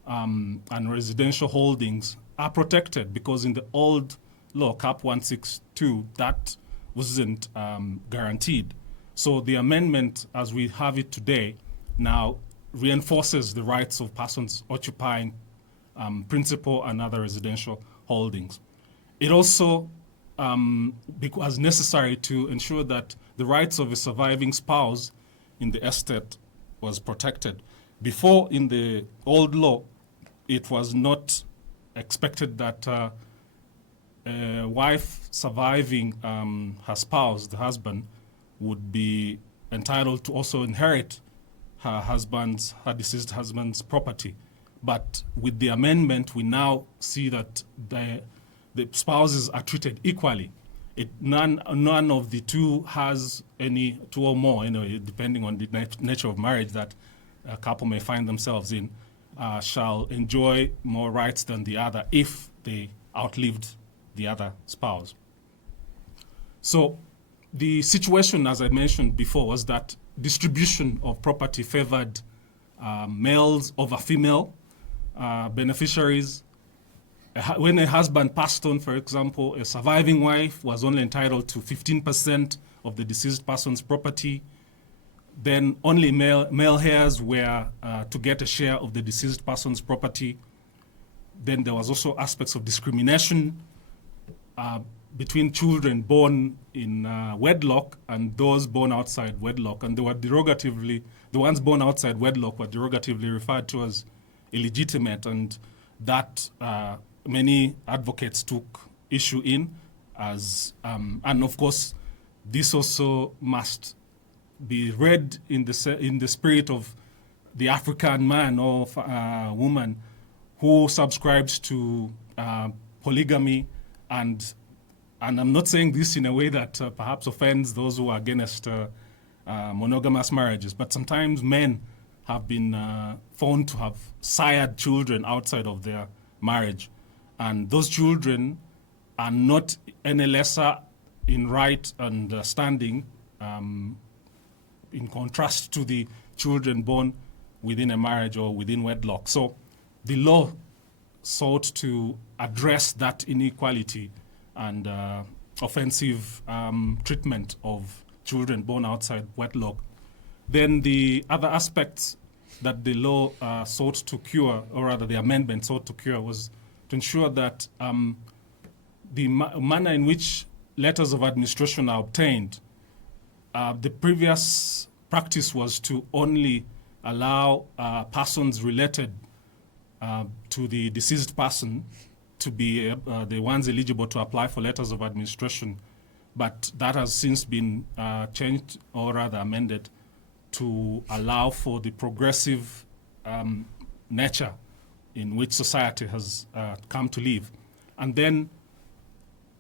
and residential holdings are protected, because in the old law, Cap 162, that wasn't guaranteed. So the amendment, as we have it today, now reinforces the rights of persons occupying principal and other residential holdings. It also was necessary to ensure that the rights of a surviving spouse in the estate was protected. Before, in the old law, it was not expected that a wife surviving her spouse, the husband, would be entitled to also inherit her deceased husband's property. But with the amendment, we now see that the spouses are treated equally. None of the two has any, two or more, depending on the nature of marriage that a couple may find themselves in, shall enjoy more rights than the other if they outlived the other spouse. So the situation, as I mentioned before, was that distribution of property favored males over female beneficiaries. When a husband passed on, for example, a surviving wife was only entitled to 15% of the deceased person's property. Then only male heirs were to get a share of the deceased person's property. Then there was also aspects of discrimination between children born in wedlock and those born outside wedlock. And they were the ones born outside wedlock were derogatively referred to as illegitimate, and that many advocates took issue in as, and of course, this also must be read in the spirit of the African man or woman who subscribes to polygamy, and I'm not saying this in a way that perhaps offends those who are against monogamous marriages, but sometimes men have been found to have sired children outside of their marriage, and those children are not any lesser in right and standing in contrast to the children born within a marriage or within wedlock. So the law sought to address that inequality and offensive treatment of children born outside wedlock. Then the other aspects that the law sought to cure, or rather the amendment sought to cure, was to ensure that the manner in which letters of administration are obtained, the previous practice was to only allow persons related to the deceased person to be the ones eligible to apply for letters of administration. But that has since been changed, or rather amended, to allow for the progressive nature in which society has come to live. And then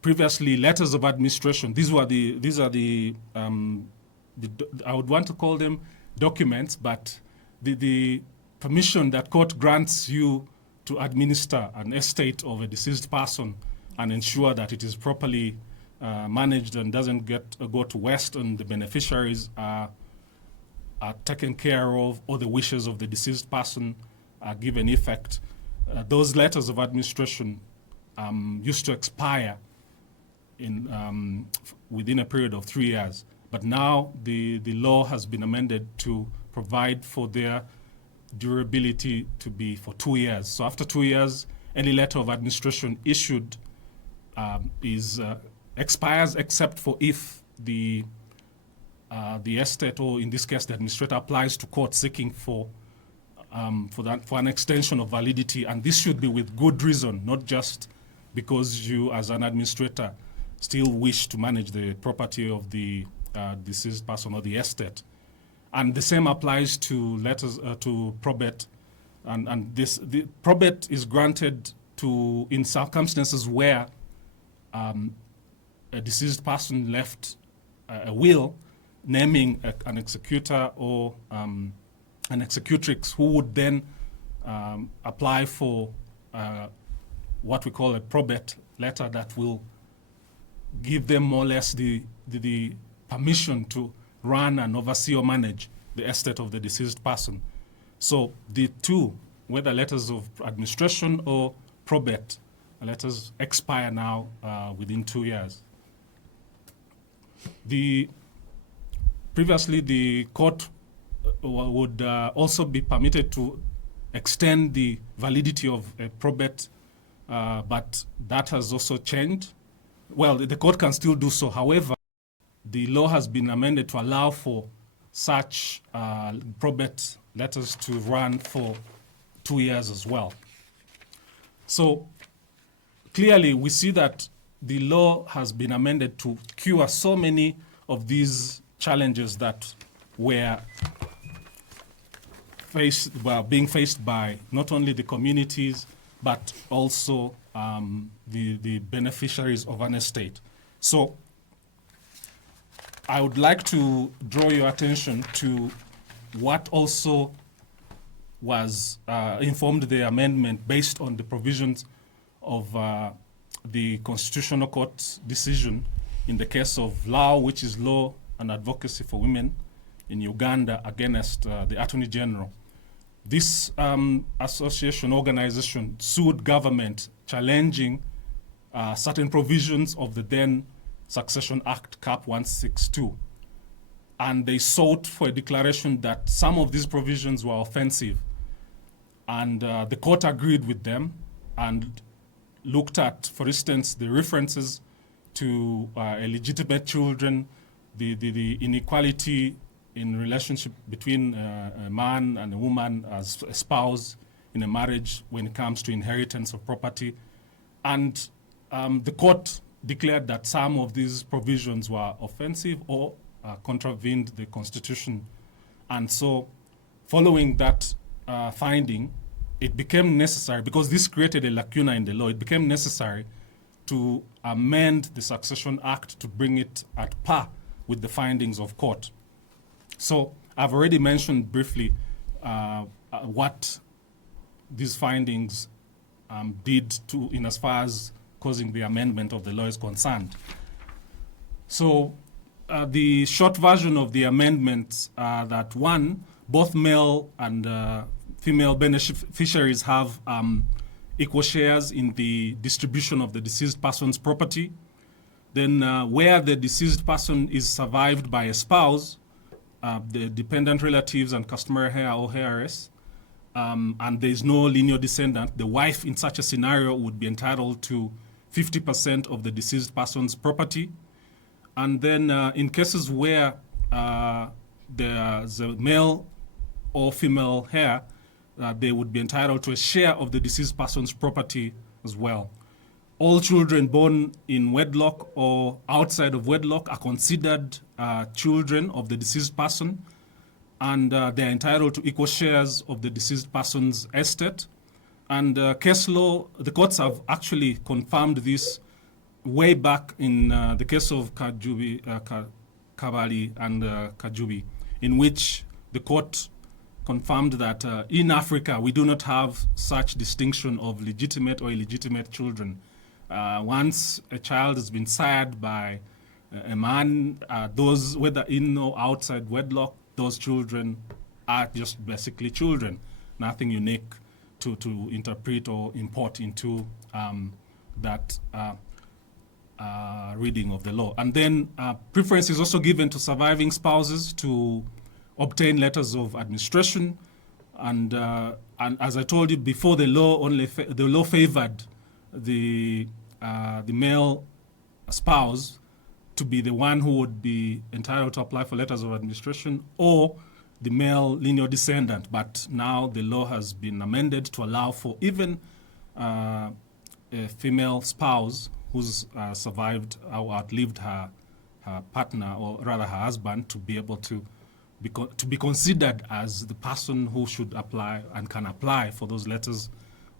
previously, letters of administration, these are the I would want to call them documents, but the permission that court grants you to administer an estate of a deceased person and ensure that it is properly managed and doesn't go to waste, and the beneficiaries are taken care of, or the wishes of the deceased person are given effect. Those letters of administration used to expire within a period of 3 years. But now the law has been amended to provide for their durability to be for 2 years. So after 2 years, any letter of administration issued expires, except for if the estate, or in this case the administrator, applies to court seeking for an extension of validity, and this should be with good reason, not just because you, as an administrator, still wish to manage the property of the deceased person or the estate. And the same applies to letters to probate, and the probate is granted to in circumstances where a deceased person left a will naming an executor or an executrix who would then apply for what we call a probate letter that will give them more or less the permission to run and oversee or manage the estate of the deceased person. So the two, whether letters of administration or probate letters, expire now within 2 years. Previously, the court would also be permitted to extend the validity of a probate, but that has also changed. Well, the court can still do so. However, the law has been amended to allow for such probate letters to run for 2 years as well. So clearly, we see that the law has been amended to cure so many of these challenges that were being faced by not only the communities, but also the beneficiaries of an estate. So I would like to draw your attention to what also was informed the amendment based on the provisions of the Constitutional Court's decision in the case of Law, which is Law and Advocacy for Women in Uganda against the Attorney General. This organization sued government challenging certain provisions of the then Succession Act Cap 162. And they sought for a declaration that some of these provisions were offensive. And the court agreed with them and looked at, for instance, the references to illegitimate children, the inequality in relationship between a man and a woman as a spouse in a marriage when it comes to inheritance of property. And the court declared that some of these provisions were offensive or contravened the Constitution. And so following that finding, it became necessary, because this created a lacuna in the law, it became necessary to amend the Succession Act to bring it at par with the findings of court. So I've already mentioned briefly what these findings did to, in as far as causing the amendment of the law is concerned. So the short version of the amendments are that, one, both male and female beneficiaries have equal shares in the distribution of the deceased person's property. Then where the deceased person is survived by a spouse, the dependent relatives and customary heir or heiress, and there is no lineal descendant, the wife in such a scenario would be entitled to 50% of the deceased person's property. And then in cases where there's a male or female heir, they would be entitled to a share of the deceased person's property as well. All children born in wedlock or outside of wedlock are considered children of the deceased person, and they're entitled to equal shares of the deceased person's estate. And case law, the courts have actually confirmed this way back in the case of Kajubi, Kabali and Kajubi, in which the court confirmed that in Africa we do not have such distinction of legitimate or illegitimate children. Once a child has been sired by a man, those, whether in or outside wedlock, those children are just basically children, nothing unique to interpret or import into that reading of the law. And then preference is also given to surviving spouses to obtain letters of administration. And as I told you before, the law favored the male spouse to be the one who would be entitled to apply for letters of administration, or the male lineal descendant. But now the law has been amended to allow for even a female spouse who's survived or outlived her partner, or rather her husband, to be able to be considered as the person who should apply and can apply for those letters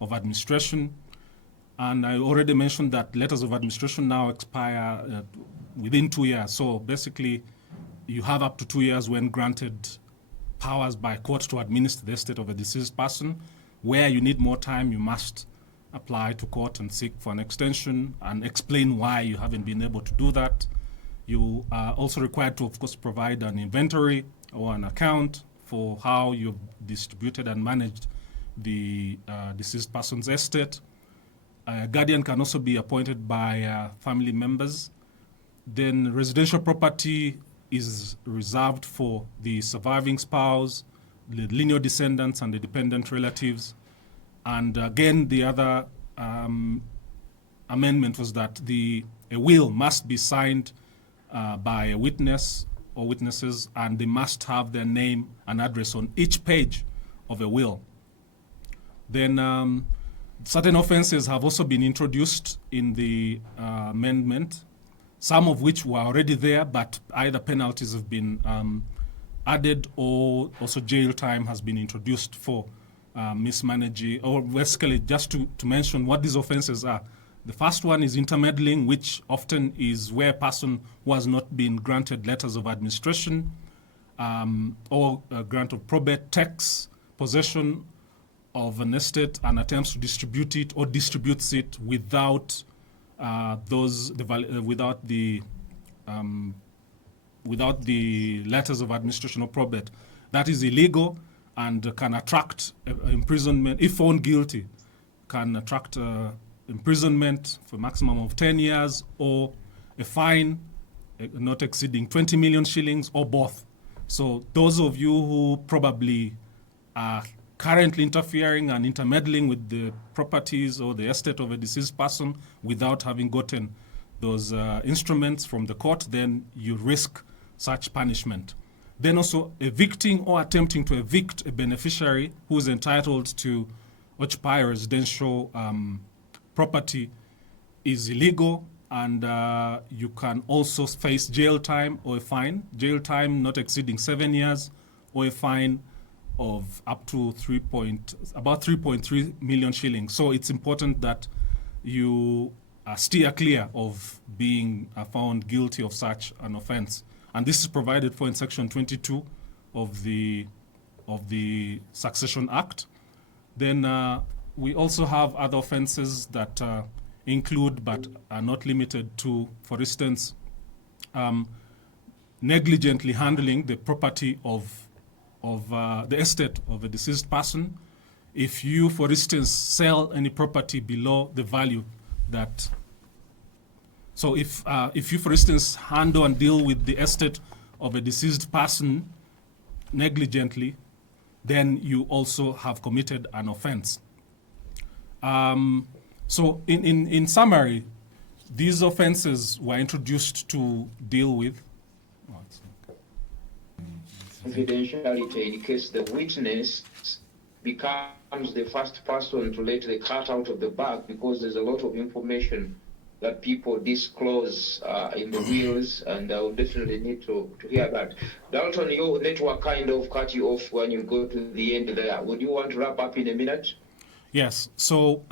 of administration. And I already mentioned that letters of administration now expire within 2 years. So basically, you have up to 2 years when granted powers by court to administer the estate of a deceased person. Where you need more time, you must apply to court and seek for an extension and explain why you haven't been able to do that. You are also required to, of course, provide an inventory or an account for how you've distributed and managed the deceased person's estate. A guardian can also be appointed by family members. Then residential property is reserved for the surviving spouse, the lineal descendants, and the dependent relatives. And again, the other amendment was that a will must be signed by a witness or witnesses, and they must have their name and address on each page of a will. Then certain offenses have also been introduced in the amendment, some of which were already there, but either penalties have been added or also jail time has been introduced for mismanaging, or basically just to mention what these offenses are. The first one is intermeddling, which often is where a person who has not been granted letters of administration or a grant of probate takes possession of an estate and attempts to distribute it or distributes it without without the letters of administration or probate. That is illegal and can attract imprisonment, if found guilty, can attract imprisonment for a maximum of 10 years or a fine not exceeding 20 million shillings or both. So those of you who probably are currently interfering and intermeddling with the properties or the estate of a deceased person without having gotten those instruments from the court, then you risk such punishment. Then also evicting or attempting to evict a beneficiary who is entitled to occupy a residential property is illegal, and you can also face jail time or a fine. Jail time not exceeding 7 years, or a fine of up to about 3.3 million shillings. So it's important that you steer clear of being found guilty of such an offense. And this is provided for in Section 22 of the Succession Act. Then we also have other offenses that include but are not limited to, for instance, negligently handling the property of the estate of a deceased person. If you, for instance, sell any property below the value that, so if you, for instance, handle and deal with the estate of a deceased person negligently, then you also have committed an offense. So in summary, these offenses were introduced to deal with confidentiality in case the witness becomes the first person to let the cat out of the bag, because there's a lot of information that people disclose in the wills, and I will definitely need to hear that. Dalton, your network kind of cut you off when you go to the end there. Would you want to wrap up in a minute? Yes. So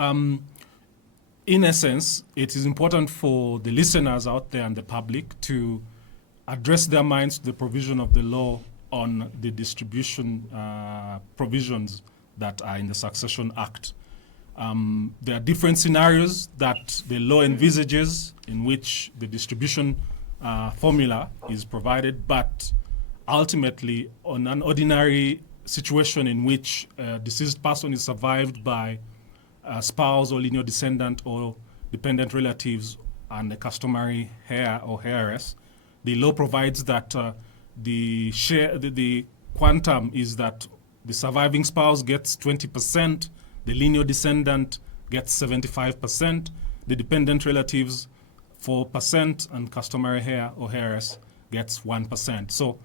in essence, it is important for the listeners out there and the public to address their minds to the provision of the law on the distribution provisions that are in the Succession Act. There are different scenarios that the law envisages in which the distribution formula is provided, but ultimately on an ordinary situation in which a deceased person is survived by a spouse or lineal descendant or dependent relatives and a customary heir or heiress, the law provides that the quantum is that the surviving spouse gets 20%, the lineal descendant gets 75%, the dependent relatives 4%, and customary heir or heiress gets 1%. So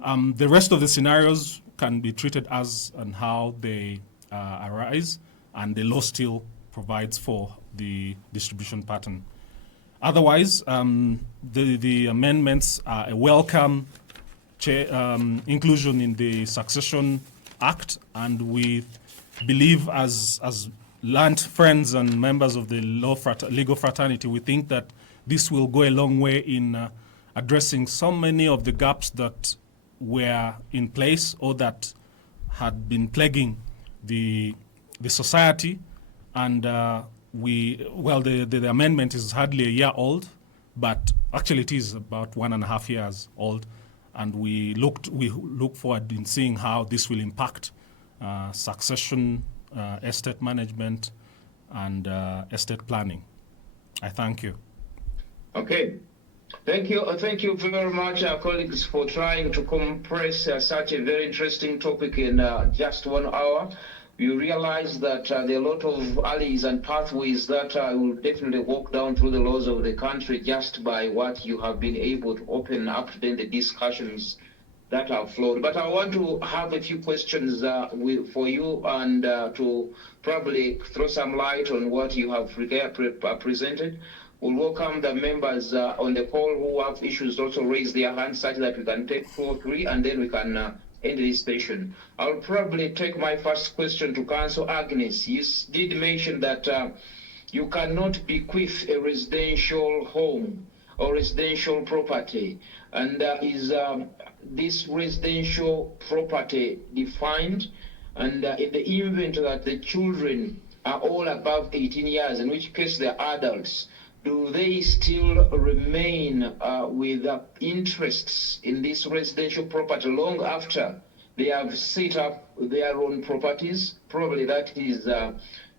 the rest of the scenarios can be treated as and how they arise, and the law still provides for the distribution pattern. Otherwise, the amendments are a welcome inclusion in the Succession Act, and we believe as learned friends and members of the legal fraternity, we think that this will go a long way in addressing so many of the gaps that were in place or that had been plaguing the society. And the amendment is hardly a year old, but actually it is about 1.5 years old. And we look forward in seeing how this will impact succession, estate management, and estate planning. I thank you. Okay. Thank you very much, colleagues, for trying to compress such a very interesting topic in just 1 hour. We realize that there are a lot of alleys and pathways that will definitely walk down through the laws of the country just by what you have been able to open up then the discussions that have flowed. But I want to have a few questions for you and to probably throw some light on what you have presented. We'll welcome the members on the call who have issues to also raise their hands such that we can take 2 or 3 and then we can end this session. I'll probably take my first question to Council Agnes. You did mention that you cannot bequeath a residential home or residential property. And is this residential property defined? And in the event that the children are all above 18 years, in which case they're adults, do they still remain with interests in this residential property long after they have set up their own properties? Probably that is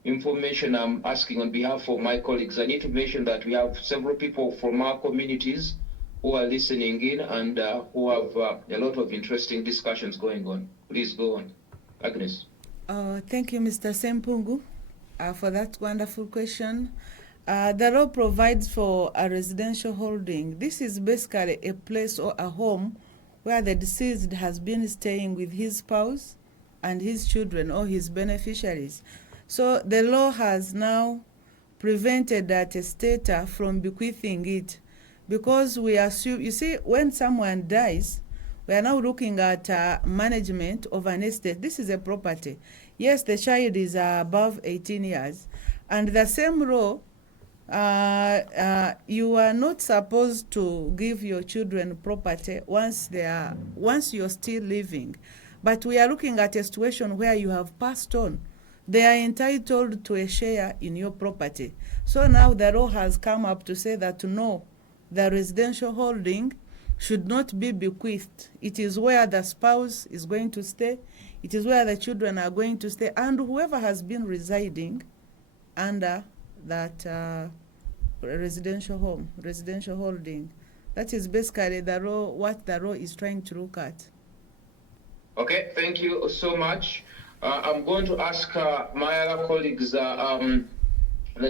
information I'm asking on behalf of my colleagues. I need to mention that we have several people from our communities who are listening in and who have a lot of interesting discussions going on. Please go on. Agnes. Thank you, Mr. Sempungu, for that wonderful question. The law provides for a residential holding. This is basically a place or a home where the deceased has been staying with his spouse and his children or his beneficiaries. So the law has now prevented that testator from bequeathing it, because we assume, you see, when someone dies, we are now looking at management of an estate. This is a property. Yes, the child is above 18 years, and the same law, you are not supposed to give your children property once you're still living. But we are looking at a situation where you have passed on. They are entitled to a share in your property. So now the law has come up to say that no, the residential holding should not be bequeathed. It is where the spouse is going to stay. It is where the children are going to stay, and whoever has been residing under that residential holding. That is basically the law, what the law is trying to look at. Okay, thank you so much. I'm going to ask my other colleagues, the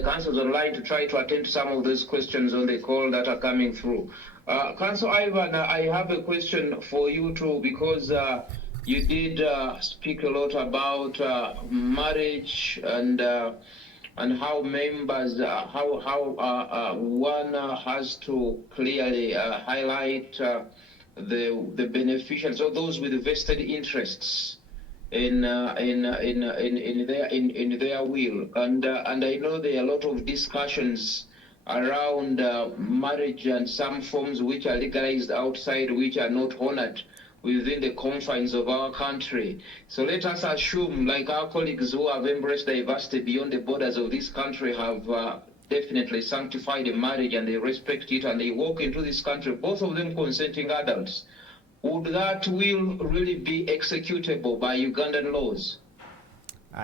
councils online, to try to attend to some of those questions on the call that are coming through. Council Ivan, I have a question for you too, because you did speak a lot about marriage and how members, how one has to clearly highlight the beneficiaries or those with vested interests in their will, and I know there are a lot of discussions around marriage and some forms which are legalized outside, which are not honored within the confines of our country. So let us assume, like our colleagues who have embraced diversity beyond the borders of this country have definitely sanctified a marriage and they respect it and they walk into this country, both of them consenting adults. Would that will really be executable by Ugandan laws?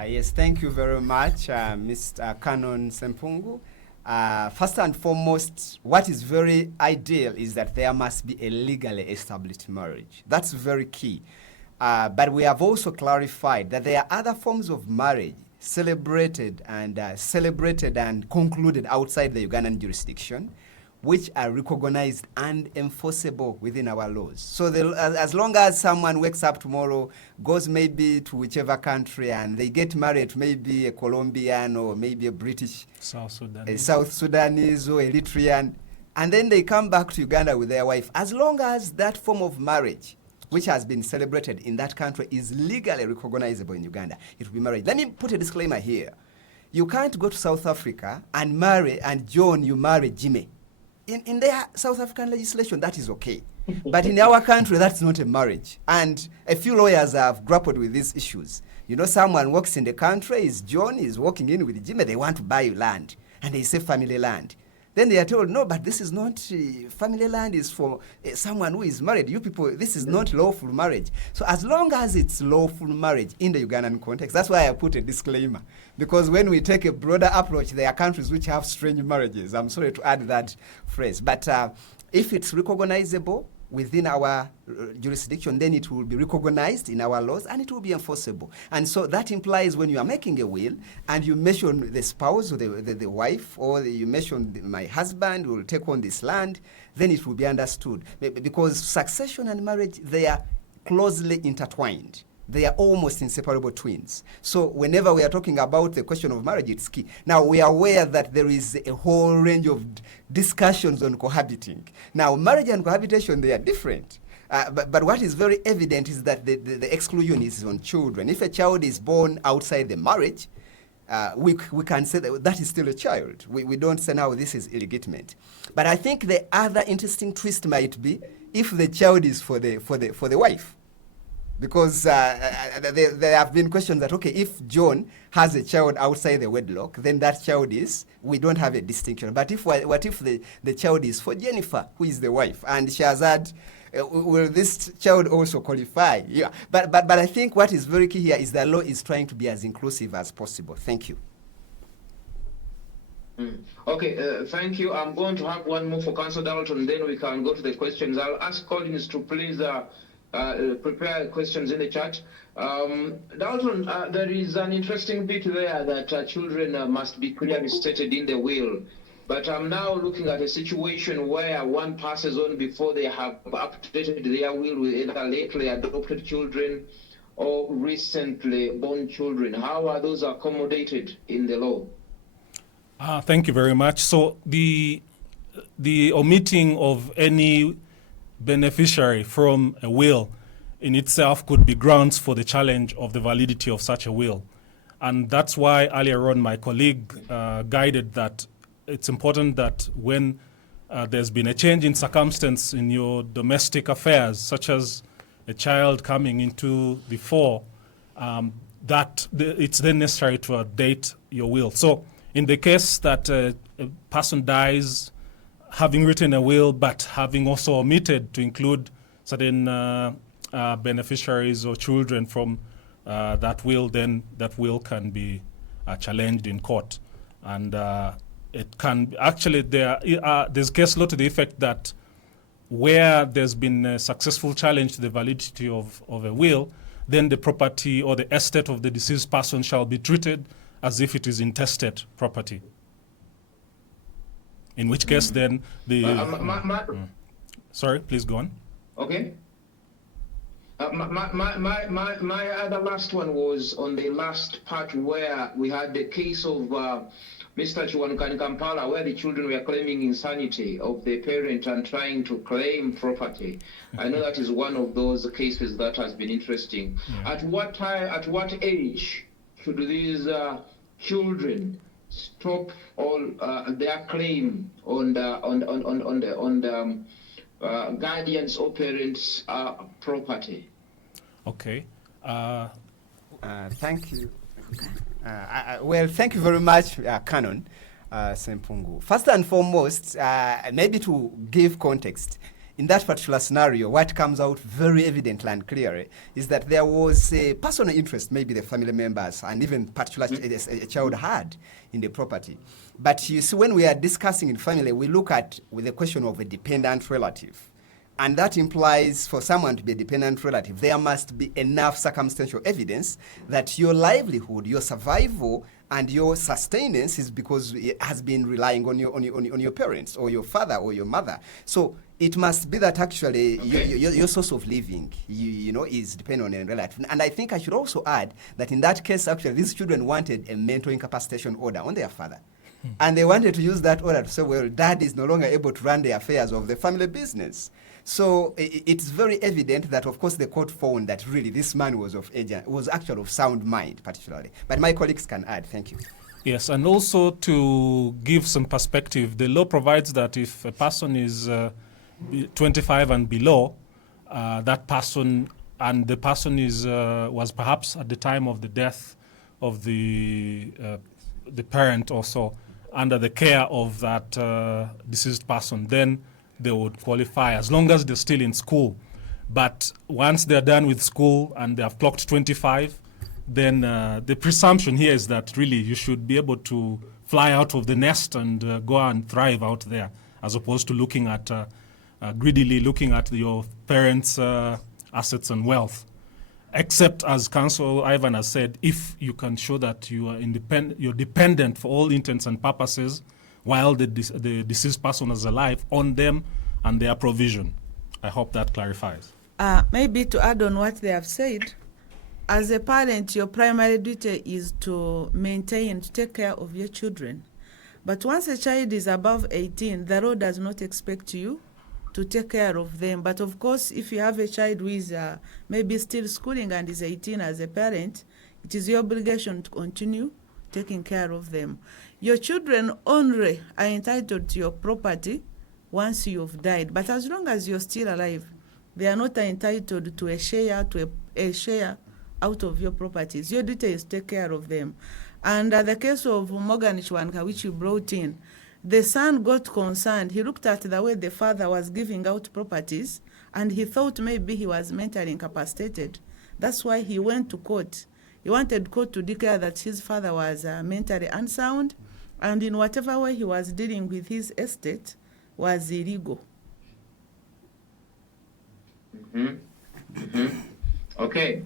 Yes, thank you very much, Mr. Canon Sempungu. First and foremost, what is very ideal is that there must be a legally established marriage. That's very key. But we have also clarified that there are other forms of marriage celebrated and concluded outside the Ugandan jurisdiction, which are recognized and enforceable within our laws. So as long as someone wakes up tomorrow, goes maybe to whichever country, and they get married to maybe a Colombian or maybe a British, South Sudan. a South Sudanese or Eritrean, and then they come back to Uganda with their wife, as long as that form of marriage which has been celebrated in that country is legally recognizable in Uganda, it will be marriage. Let me put a disclaimer here. You can't go to South Africa and marry, and John, you marry Jimmy. In their South African legislation, that is okay. But in our country, that's not a marriage. And a few lawyers have grappled with these issues. You know, someone works in the country, is John, is walking in with Jimmy, they want to buy land, and they say family land. Then they are told, no, but this is not family land, is for someone who is married. You people, this is not lawful marriage. So as long as it's lawful marriage in the Ugandan context, that's why I put a disclaimer. Because when we take a broader approach, there are countries which have strange marriages. I'm sorry to add that phrase. But if it's recognizable within our jurisdiction, then it will be recognized in our laws and it will be enforceable. And so that implies when you are making a will and you mention the spouse or the wife, or you mention my husband will take on this land, then it will be understood. Because succession and marriage, they are closely intertwined. They are almost inseparable twins. So whenever we are talking about the question of marriage, it's key. Now, we are aware that there is a whole range of discussions on cohabiting. Now, marriage and cohabitation, they are different. But what is very evident is that the exclusion is on children. If a child is born outside the marriage, we can say that is still a child. We don't say now this is illegitimate. But I think the other interesting twist might be if the child is for the wife. Because there have been questions that, okay, if John has a child outside the wedlock, then that child we don't have a distinction. But what if the child is for Jennifer, who is the wife, and she has had, will this child also qualify? Yeah. But I think what is very key here is the law is trying to be as inclusive as possible. Thank you. Okay, thank you. I'm going to have one more for Councillor Dalton, then we can go to the questions. I'll ask Collins to please prepare questions in the chat. Dalton, there is an interesting bit there that children must be clearly stated in the will. But I'm now looking at a situation where one passes on before they have updated their will with either lately adopted children or recently born children. How are those accommodated in the law? Thank you very much. So the omitting of any beneficiary from a will in itself could be grounds for the challenge of the validity of such a will. And that's why earlier on my colleague guided that it's important that when there's been a change in circumstance in your domestic affairs, such as a child coming into the fore, it's then necessary to update your will. So in the case that a person dies having written a will but having also omitted to include certain beneficiaries or children from that will, then that will can be challenged in court. And it can actually, there's case law to the effect that where there's been a successful challenge to the validity of a will, then the property or the estate of the deceased person shall be treated as if it is intestate property. In which case, then the... sorry, please go on. Okay. My other last one was on the last part where we had the case of Mr. Chiwanuka Kampala, where the children were claiming insanity of the parent and trying to claim property. I know that is one of those cases that has been interesting. Yeah. At what time, at what age should these children stop all their claim on the guardians or parents' property? Okay. Thank you. Well, thank you very much, Canon Sempungu. First and foremost, maybe to give context, in that particular scenario, what comes out very evidently and clearly is that there was a personal interest, maybe the family members and even particularly a child had in the property. But you see, when we are discussing in family, we look at with the question of a dependent relative. And that implies for someone to be a dependent relative, there must be enough circumstantial evidence that your livelihood, your survival, and your sustenance is because it has been relying on your parents or your father or your mother. So it must be that actually your source of living, is dependent on a relative. And I think I should also add that in that case, actually, these children wanted a mental incapacitation order on their father. And they wanted to use that order to say, well, dad is no longer able to run the affairs of the family business. So it's very evident that, of course, the court found that really this man was of age, was actually of sound mind, particularly. But my colleagues can add. Thank you. Yes, and also to give some perspective, the law provides that if a person is 25 and below, that person, and the person was perhaps at the time of the death of the parent also under the care of that deceased person, then they would qualify as long as they're still in school. But once they're done with school and they have clocked 25, then the presumption here is that really you should be able to fly out of the nest and go and thrive out there, as opposed to looking at greedily looking at your parents' assets and wealth. Except, as Council Ivan has said, if you can show that you are you're dependent for all intents and purposes while the deceased person is alive on them and their provision. I hope that clarifies. Maybe to add on what they have said, as a parent, your primary duty is to maintain, to take care of your children. But once a child is above 18, the law does not expect you to take care of them. But of course, if you have a child who is maybe still schooling and is 18 as a parent, it is your obligation to continue taking care of them. Your children only are entitled to your property once you've died. But as long as you're still alive, they are not entitled to a share, out of your properties. Your duty is to take care of them. And the case of Morgan Chwanka, which you brought in, the son got concerned. He looked at the way the father was giving out properties, and he thought maybe he was mentally incapacitated. That's why he went to court. He wanted court to declare that his father was mentally unsound, and in whatever way he was dealing with his estate was illegal. Okay.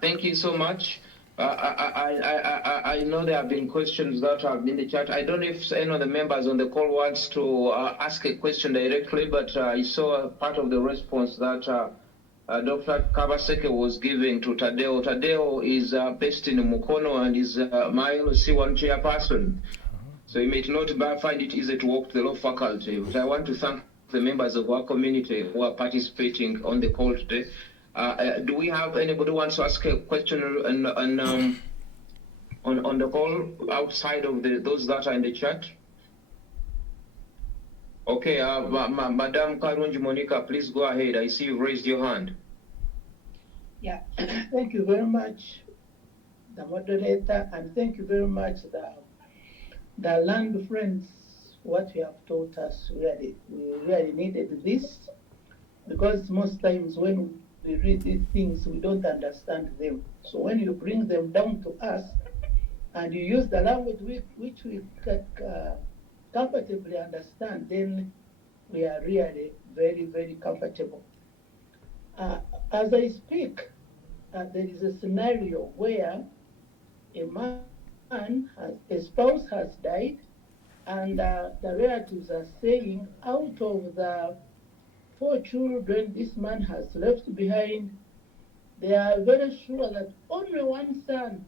Thank you so much. I know there have been questions that have been in the chat. I don't know if any of the members on the call wants to ask a question directly, but I saw part of the response that Dr. Kabaseke was giving to Tadeo. Tadeo is based in Mukono and is my LC1 chairperson. So you may not find it easy to walk to the law faculty, but I want to thank the members of our community who are participating on the call today. Do we have anybody who wants to ask a question on the call outside of those that are in the chat? Okay, Madam Karunji Monica, please go ahead. I see you raised your hand. Yeah, thank you very much, the moderator, and thank you very much, the land friends, what you have taught us. We really needed this, because most times when we read these things, we don't understand them. So when you bring them down to us and you use the language which we comfortably understand, then we are really very, very comfortable. As I speak, there is a scenario where a spouse has died, and the relatives are saying, out of the 4 children this man has left behind, they are very sure that only one son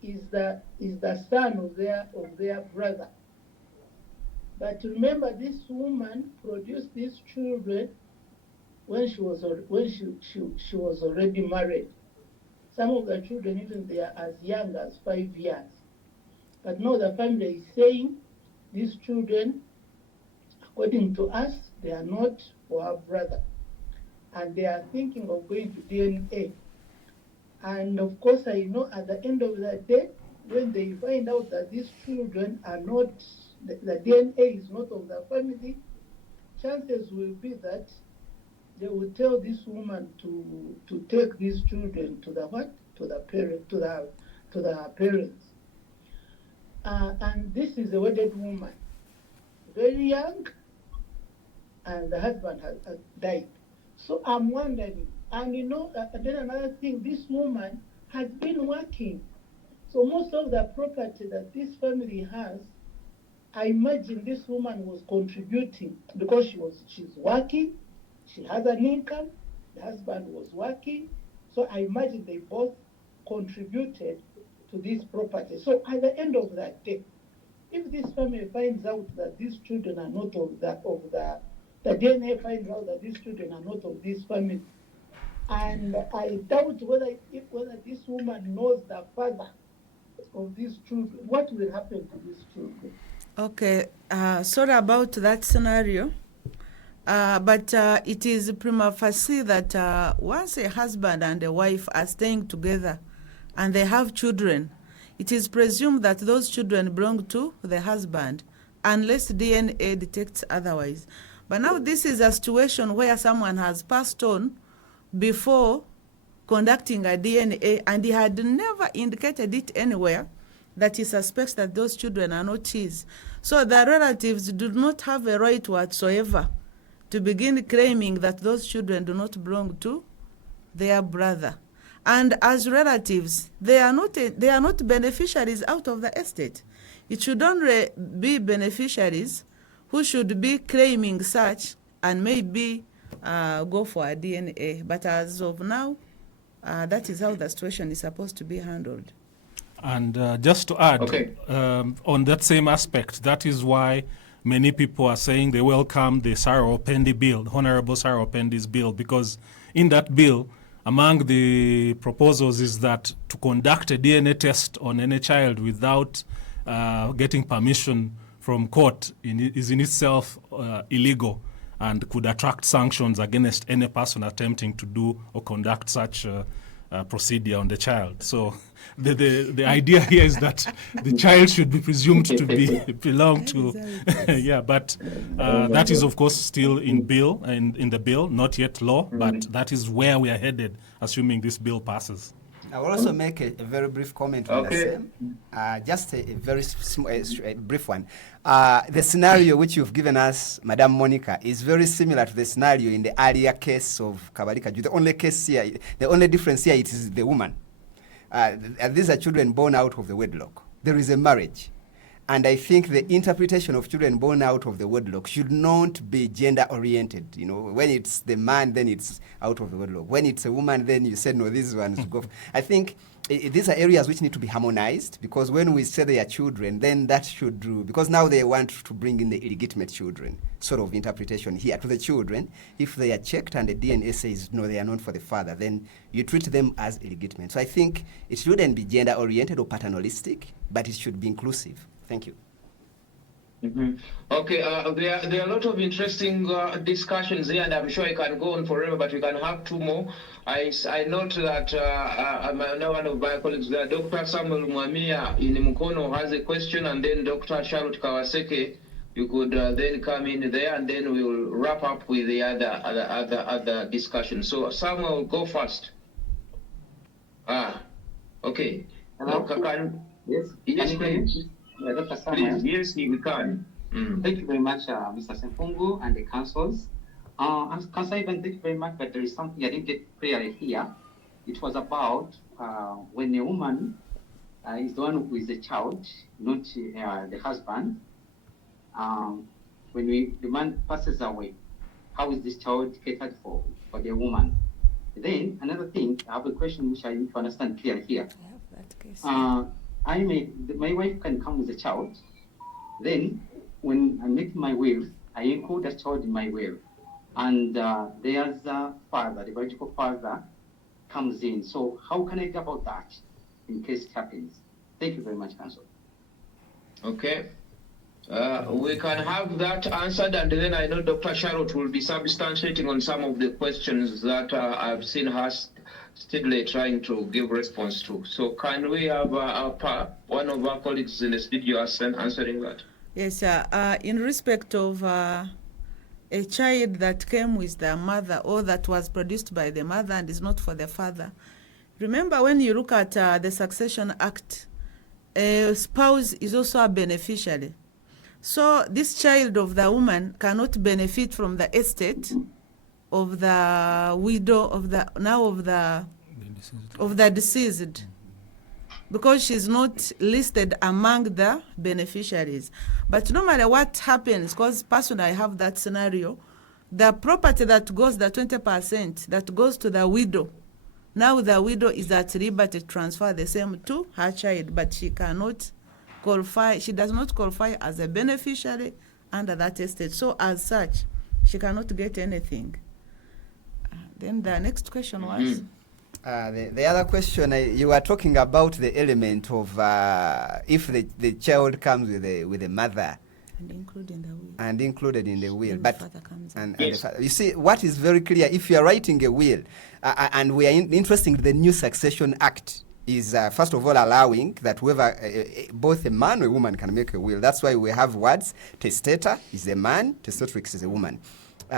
is the son of their brother. But remember, this woman produced these children when she was already married. Some of the children, even they are as young as 5 years. But now the family is saying these children, according to us, they are not for her brother. And they are thinking of going to DNA. And of course, I know at the end of the day, when they find out that these children are not, the DNA is not of the family, chances will be that they will tell this woman to take these children to the what? To the parents. And this is a wedded woman, very young, and the husband has died. So I'm wondering, and then another thing, this woman has been working. So most of the property that this family has, I imagine this woman was contributing because she's working, she has an income, the husband was working. So I imagine they both contributed to this property. So at the end of that day, if this family finds out that these children are not the DNA finds out that these children are not of this family, and I doubt whether this woman knows the father of these children, what will happen to these children? Okay, sorry about that scenario. But it is prima facie that once a husband and a wife are staying together and they have children, it is presumed that those children belong to the husband unless DNA detects otherwise. But now this is a situation where someone has passed on before conducting a DNA and he had never indicated it anywhere that he suspects that those children are not his. So the relatives do not have a right whatsoever to begin claiming that those children do not belong to their brother. And as relatives, they are not beneficiaries out of the estate. It should only be beneficiaries who should be claiming such and maybe go for a DNA. But as of now, that is how the situation is supposed to be handled. And just to add, Okay. On that same aspect, that is why many people are saying they welcome the Sarah Opendi bill, Honorable Sarah Opendi's bill, because in that bill, among the proposals is that to conduct a DNA test on any child without getting permission from court is in itself illegal and could attract sanctions against any person attempting to do or conduct such procedure on the child. So the idea here is that the child should be presumed to belong to but that is of course still in the bill, not yet law, but that is where we are headed, assuming this bill passes. I will also make a very brief comment on the same. Just a very brief one. The scenario which you've given us, Madam Monica, is very similar to the scenario in the earlier case of Kabalika. The only case here, the only difference here, it is the woman. These are children born out of the wedlock. There is a marriage. And I think the interpretation of children born out of the wedlock should not be gender-oriented. You know, when it's the man, then it's out of the wedlock. When it's a woman, then you said, no, this one is go. I think these are areas which need to be harmonized, because when we say they are children, then that should do, because now they want to bring in the illegitimate children, sort of interpretation here to the children. If they are checked and the DNA says, no, they are not for the father, then you treat them as illegitimate. So I think it shouldn't be gender-oriented or paternalistic, but it should be inclusive. Thank you. Mm-hmm. Okay, there are a lot of interesting discussions here, and I'm sure I can go on forever, but we can have two more. I note that one of my colleagues there, Dr. Samuel Mwamia in Mukono, has a question, and then Dr. Charlotte Kawaseke, you could then come in there, and then we'll wrap up with the other discussion. So Samuel, go first. Okay. Hello. Yes. Yes, please. Dr. Samuel. Yes, we can. Thank you very much, Mr. Sempungu and the councils. Council Ivan, thank you very much, but there is something I didn't get clearly here. It was about when a woman is the one who is the child, not the husband. When the man passes away, how is this child catered for the woman? Then another thing, I have a question which I need to understand clearly here. I have that case. My wife can come with a child. Then, when I make my will, I include the child in my will. And there's a father, the biological father, comes in. So how can I go about that in case it happens? Thank you very much, Council. Okay. We can have that answered, and then I know Dr. Charlotte will be substantiating on some of the questions that I've seen her steadily trying to give response to. So can we have one of our colleagues in the studio answering that? Yes, in respect of a child that came with the mother or that was produced by the mother and is not for the father, remember when you look at the Succession Act, a spouse is also a beneficiary. So this child of the woman cannot benefit from the estate of the widow of the deceased, because she's not listed among the beneficiaries. But no matter what happens, because personally I have that scenario, the property that goes, the 20% that goes to the widow, now the widow is at liberty to transfer the same to her child, but she cannot qualify, she does not qualify as a beneficiary under that estate. So as such, she cannot get anything. Then the next question was? The other question, you were talking about the element of if the child comes with a mother And included in the will. and included in the will. Then the But father comes in. and Yes. the father, you see, what is very clear, if you are writing a will, and we are interested in the new Succession Act, is first of all allowing that whoever, both a man or a woman can make a will. That's why we have words, testator is a man, testatrix is a woman.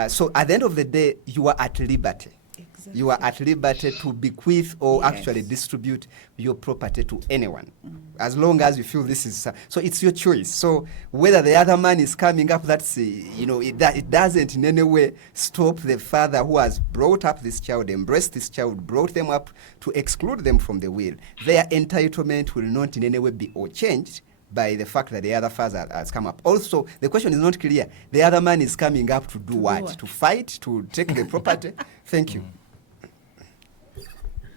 So at the end of the day, you are at liberty. Exactly. You are at liberty to bequeath or Yes. actually distribute your property to anyone, as long as you feel this is so. It's your choice. So whether the other man is coming up, that's it doesn't in any way stop the father who has brought up this child, embraced this child, brought them up, to exclude them from the will. Their entitlement will not in any way be or changed by the fact that the other father has come up. Also, the question is not clear. The other man is coming up to do what? what? To fight, to take the property? Thank you.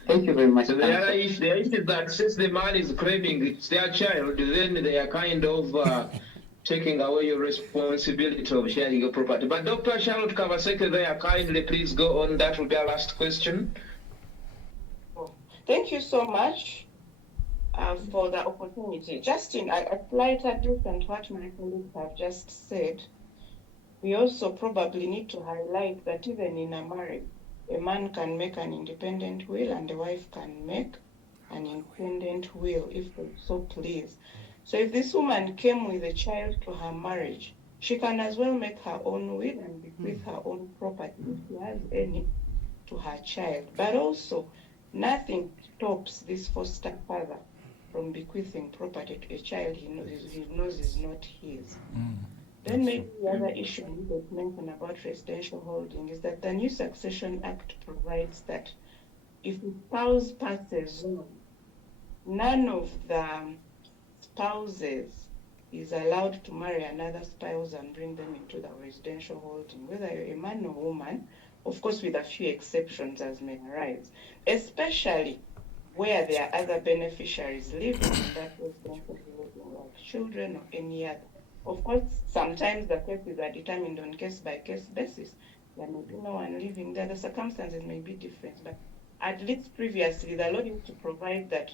Thank you very much. So the other issue is that since the man is claiming it's their child, then they are kind of taking away your responsibility of sharing your property. But Dr. Charlotte Kavaseke there, kindly please go on. That will be our last question. Thank you so much for the opportunity. Just in a slight different what my colleagues have just said, we also probably need to highlight that even in a marriage, a man can make an independent will and a wife can make an independent will if they so please. So if this woman came with a child to her marriage, she can as well make her own will and bequeath her own property if she has any to her child. But also, nothing stops this foster father from bequeathing property to a child he knows is not his. Then maybe the other issue we could mention about residential holding is that the new Succession Act provides that if a spouse passes on, none of the spouses is allowed to marry another spouse and bring them into the residential holding, whether you're a man or woman, of course with a few exceptions as may arise, especially where there are other beneficiaries living in that residential holding, like children or any other. Of course, sometimes the cases are determined on case-by-case basis. There may be no one living there. The circumstances may be different, but at least previously, the law used to provide that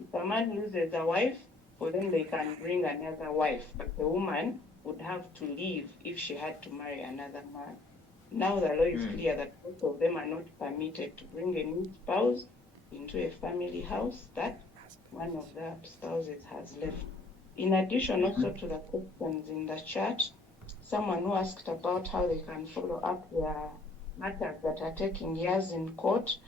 if a man loses a wife, well, then they can bring another wife, but the woman would have to leave if she had to marry another man. Now the law is clear that both of them are not permitted to bring a new spouse into a family house that one of the spouses has left. In addition, also to the questions in the chat, someone who asked about how they can follow up their matters that are taking years in court.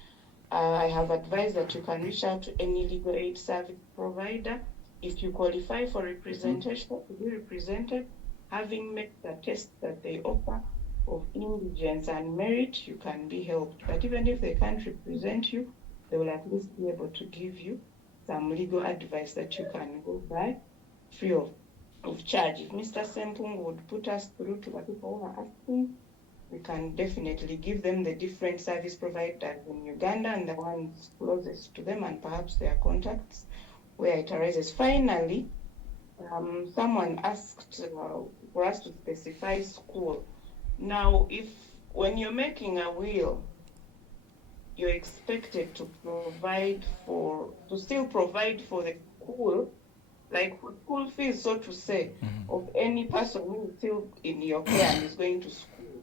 I have advised that you can reach out to any legal aid service provider. If you qualify for representation, to be represented, having met the test that they offer of indigence and merit, you can be helped. But even if they can't represent you, they will at least be able to give you some legal advice that you can go by free of charge. If Mr. Sempung would put us through to the people who are asking, we can definitely give them the different service providers in Uganda and the ones closest to them and perhaps their contacts where it arises. Finally, someone asked for us to specify school. Now, if when you're making a will, you're expected to still provide for the school, like school fees, so to say, of any person who is still in your care and is going to school.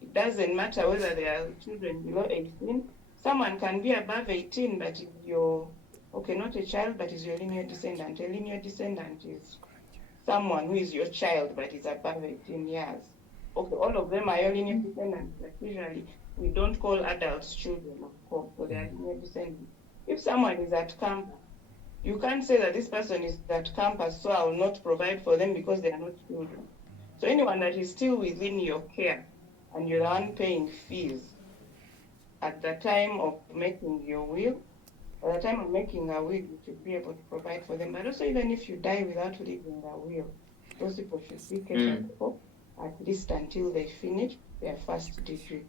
It doesn't matter whether they are children below 18. Someone can be above 18, but if you're, not a child, but is your linear descendant. A linear descendant is someone who is your child, but is above 18 years. Okay, all of them are your linear descendants, but usually we don't call adults children, of course, so they are linear descendants. If someone is at camp You can't say that this person is at campus, so I will not provide for them because they are not children. So anyone that is still within your care and you're the one paying fees at the time of making your will, by the time of making a will, you should be able to provide for them. But also, even if you die without leaving a will, those people should be catered for, at least until they finish their first degree.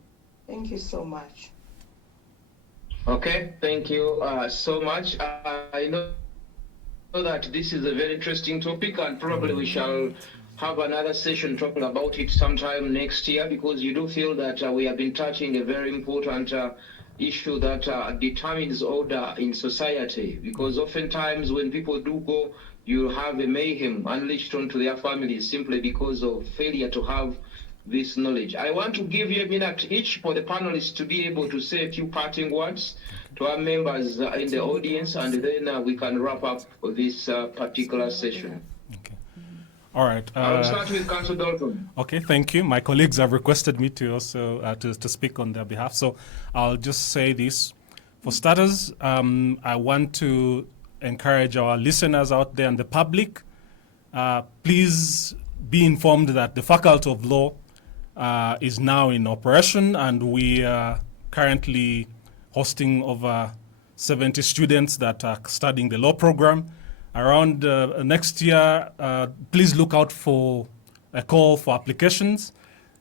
Thank you so much. Okay, thank you so much. I know that this is a very interesting topic, and probably we shall have another session talking about it sometime next year, because you do feel that we have been touching a very important issue that determines order in society. Because oftentimes when people do go, you have a mayhem unleashed onto their families simply because of failure to have this knowledge. I want to give you a minute each for the panelists to be able to say a few parting words to our members in the audience, and then we can wrap up this particular session. Okay. All right. I'll start with Councillor Dalton. Okay, thank you. My colleagues have requested me to also to speak on their behalf. So I'll just say this. For starters, I want to encourage our listeners out there and the public, please be informed that the Faculty of Law is now in operation, and we are currently hosting over 70 students that are studying the law program. Around next year, please look out for a call for applications.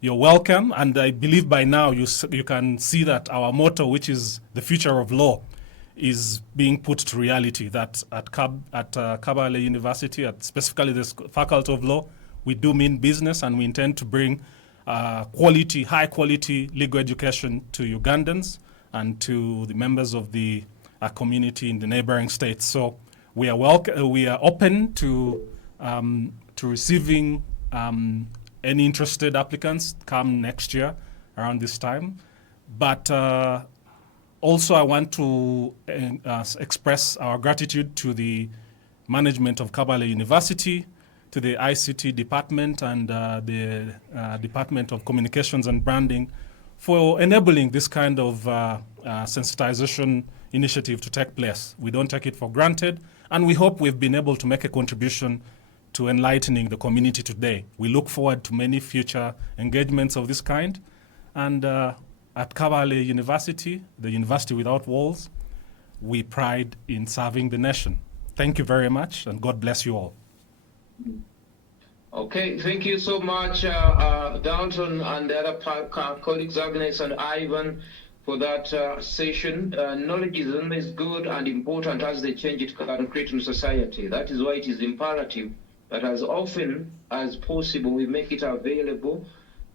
You're welcome, and I believe by now you can see that our motto, which is the future of law, is being put to reality. That at Kabale University, specifically the Faculty of Law, we do mean business, and we intend to bring high quality legal education to Ugandans and to the members of the community in the neighboring states. So we are open to receiving any interested applicants come next year around this time. But also I want to express our gratitude to the management of Kabale University, to the ICT department and the Department of Communications and Branding for enabling this kind of sensitization initiative to take place. We don't take it for granted, and we hope we've been able to make a contribution to enlightening the community today. We look forward to many future engagements of this kind, and at Kabale University, the University Without Walls, we pride in serving the nation. Thank you very much, and God bless you all. Okay, thank you so much, Dalton and the other colleagues, Agnes and Ivan, for that session. Knowledge is always good and important as the change it can create in society. That is why it is imperative that as often as possible we make it available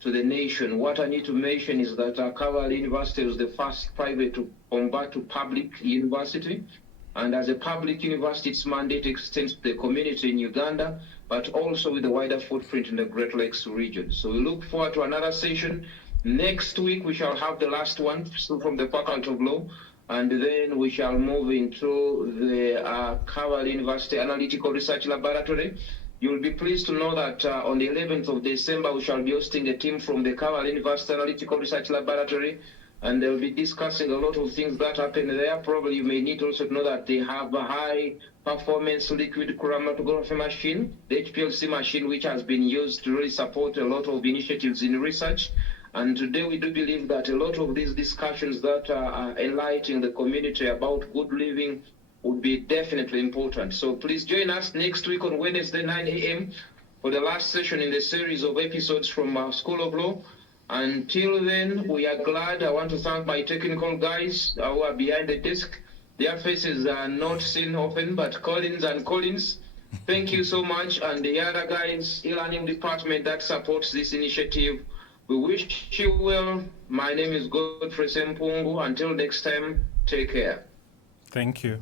to the nation. What I need to mention is that Kabale University was the first private to convert to public university. And as a public university, its mandate extends to the community in Uganda, but also with a wider footprint in the Great Lakes region. So we look forward to another session. Next week, we shall have the last one from the Faculty of Law, and then we shall move into the Kabale University Analytical Research Laboratory. You'll be pleased to know that on the 11th of December, we shall be hosting a team from the Kabale University Analytical Research Laboratory, and they'll be discussing a lot of things that happen there. Probably you may need also to know that they have a high performance liquid chromatography machine, the HPLC machine, which has been used to really support a lot of initiatives in research. And today we do believe that a lot of these discussions that are enlightening the community about good living would be definitely important. So please join us next week on Wednesday, 9 a.m. for the last session in the series of episodes from our School of Law. Until then, we are glad. I want to thank my technical guys who are behind the desk. Their faces are not seen often, but Collins and Collins, thank you so much. And the other guys, e-learning department that supports this initiative, we wish you well. My name is Godfrey Sempungu. Until next time, take care. Thank you.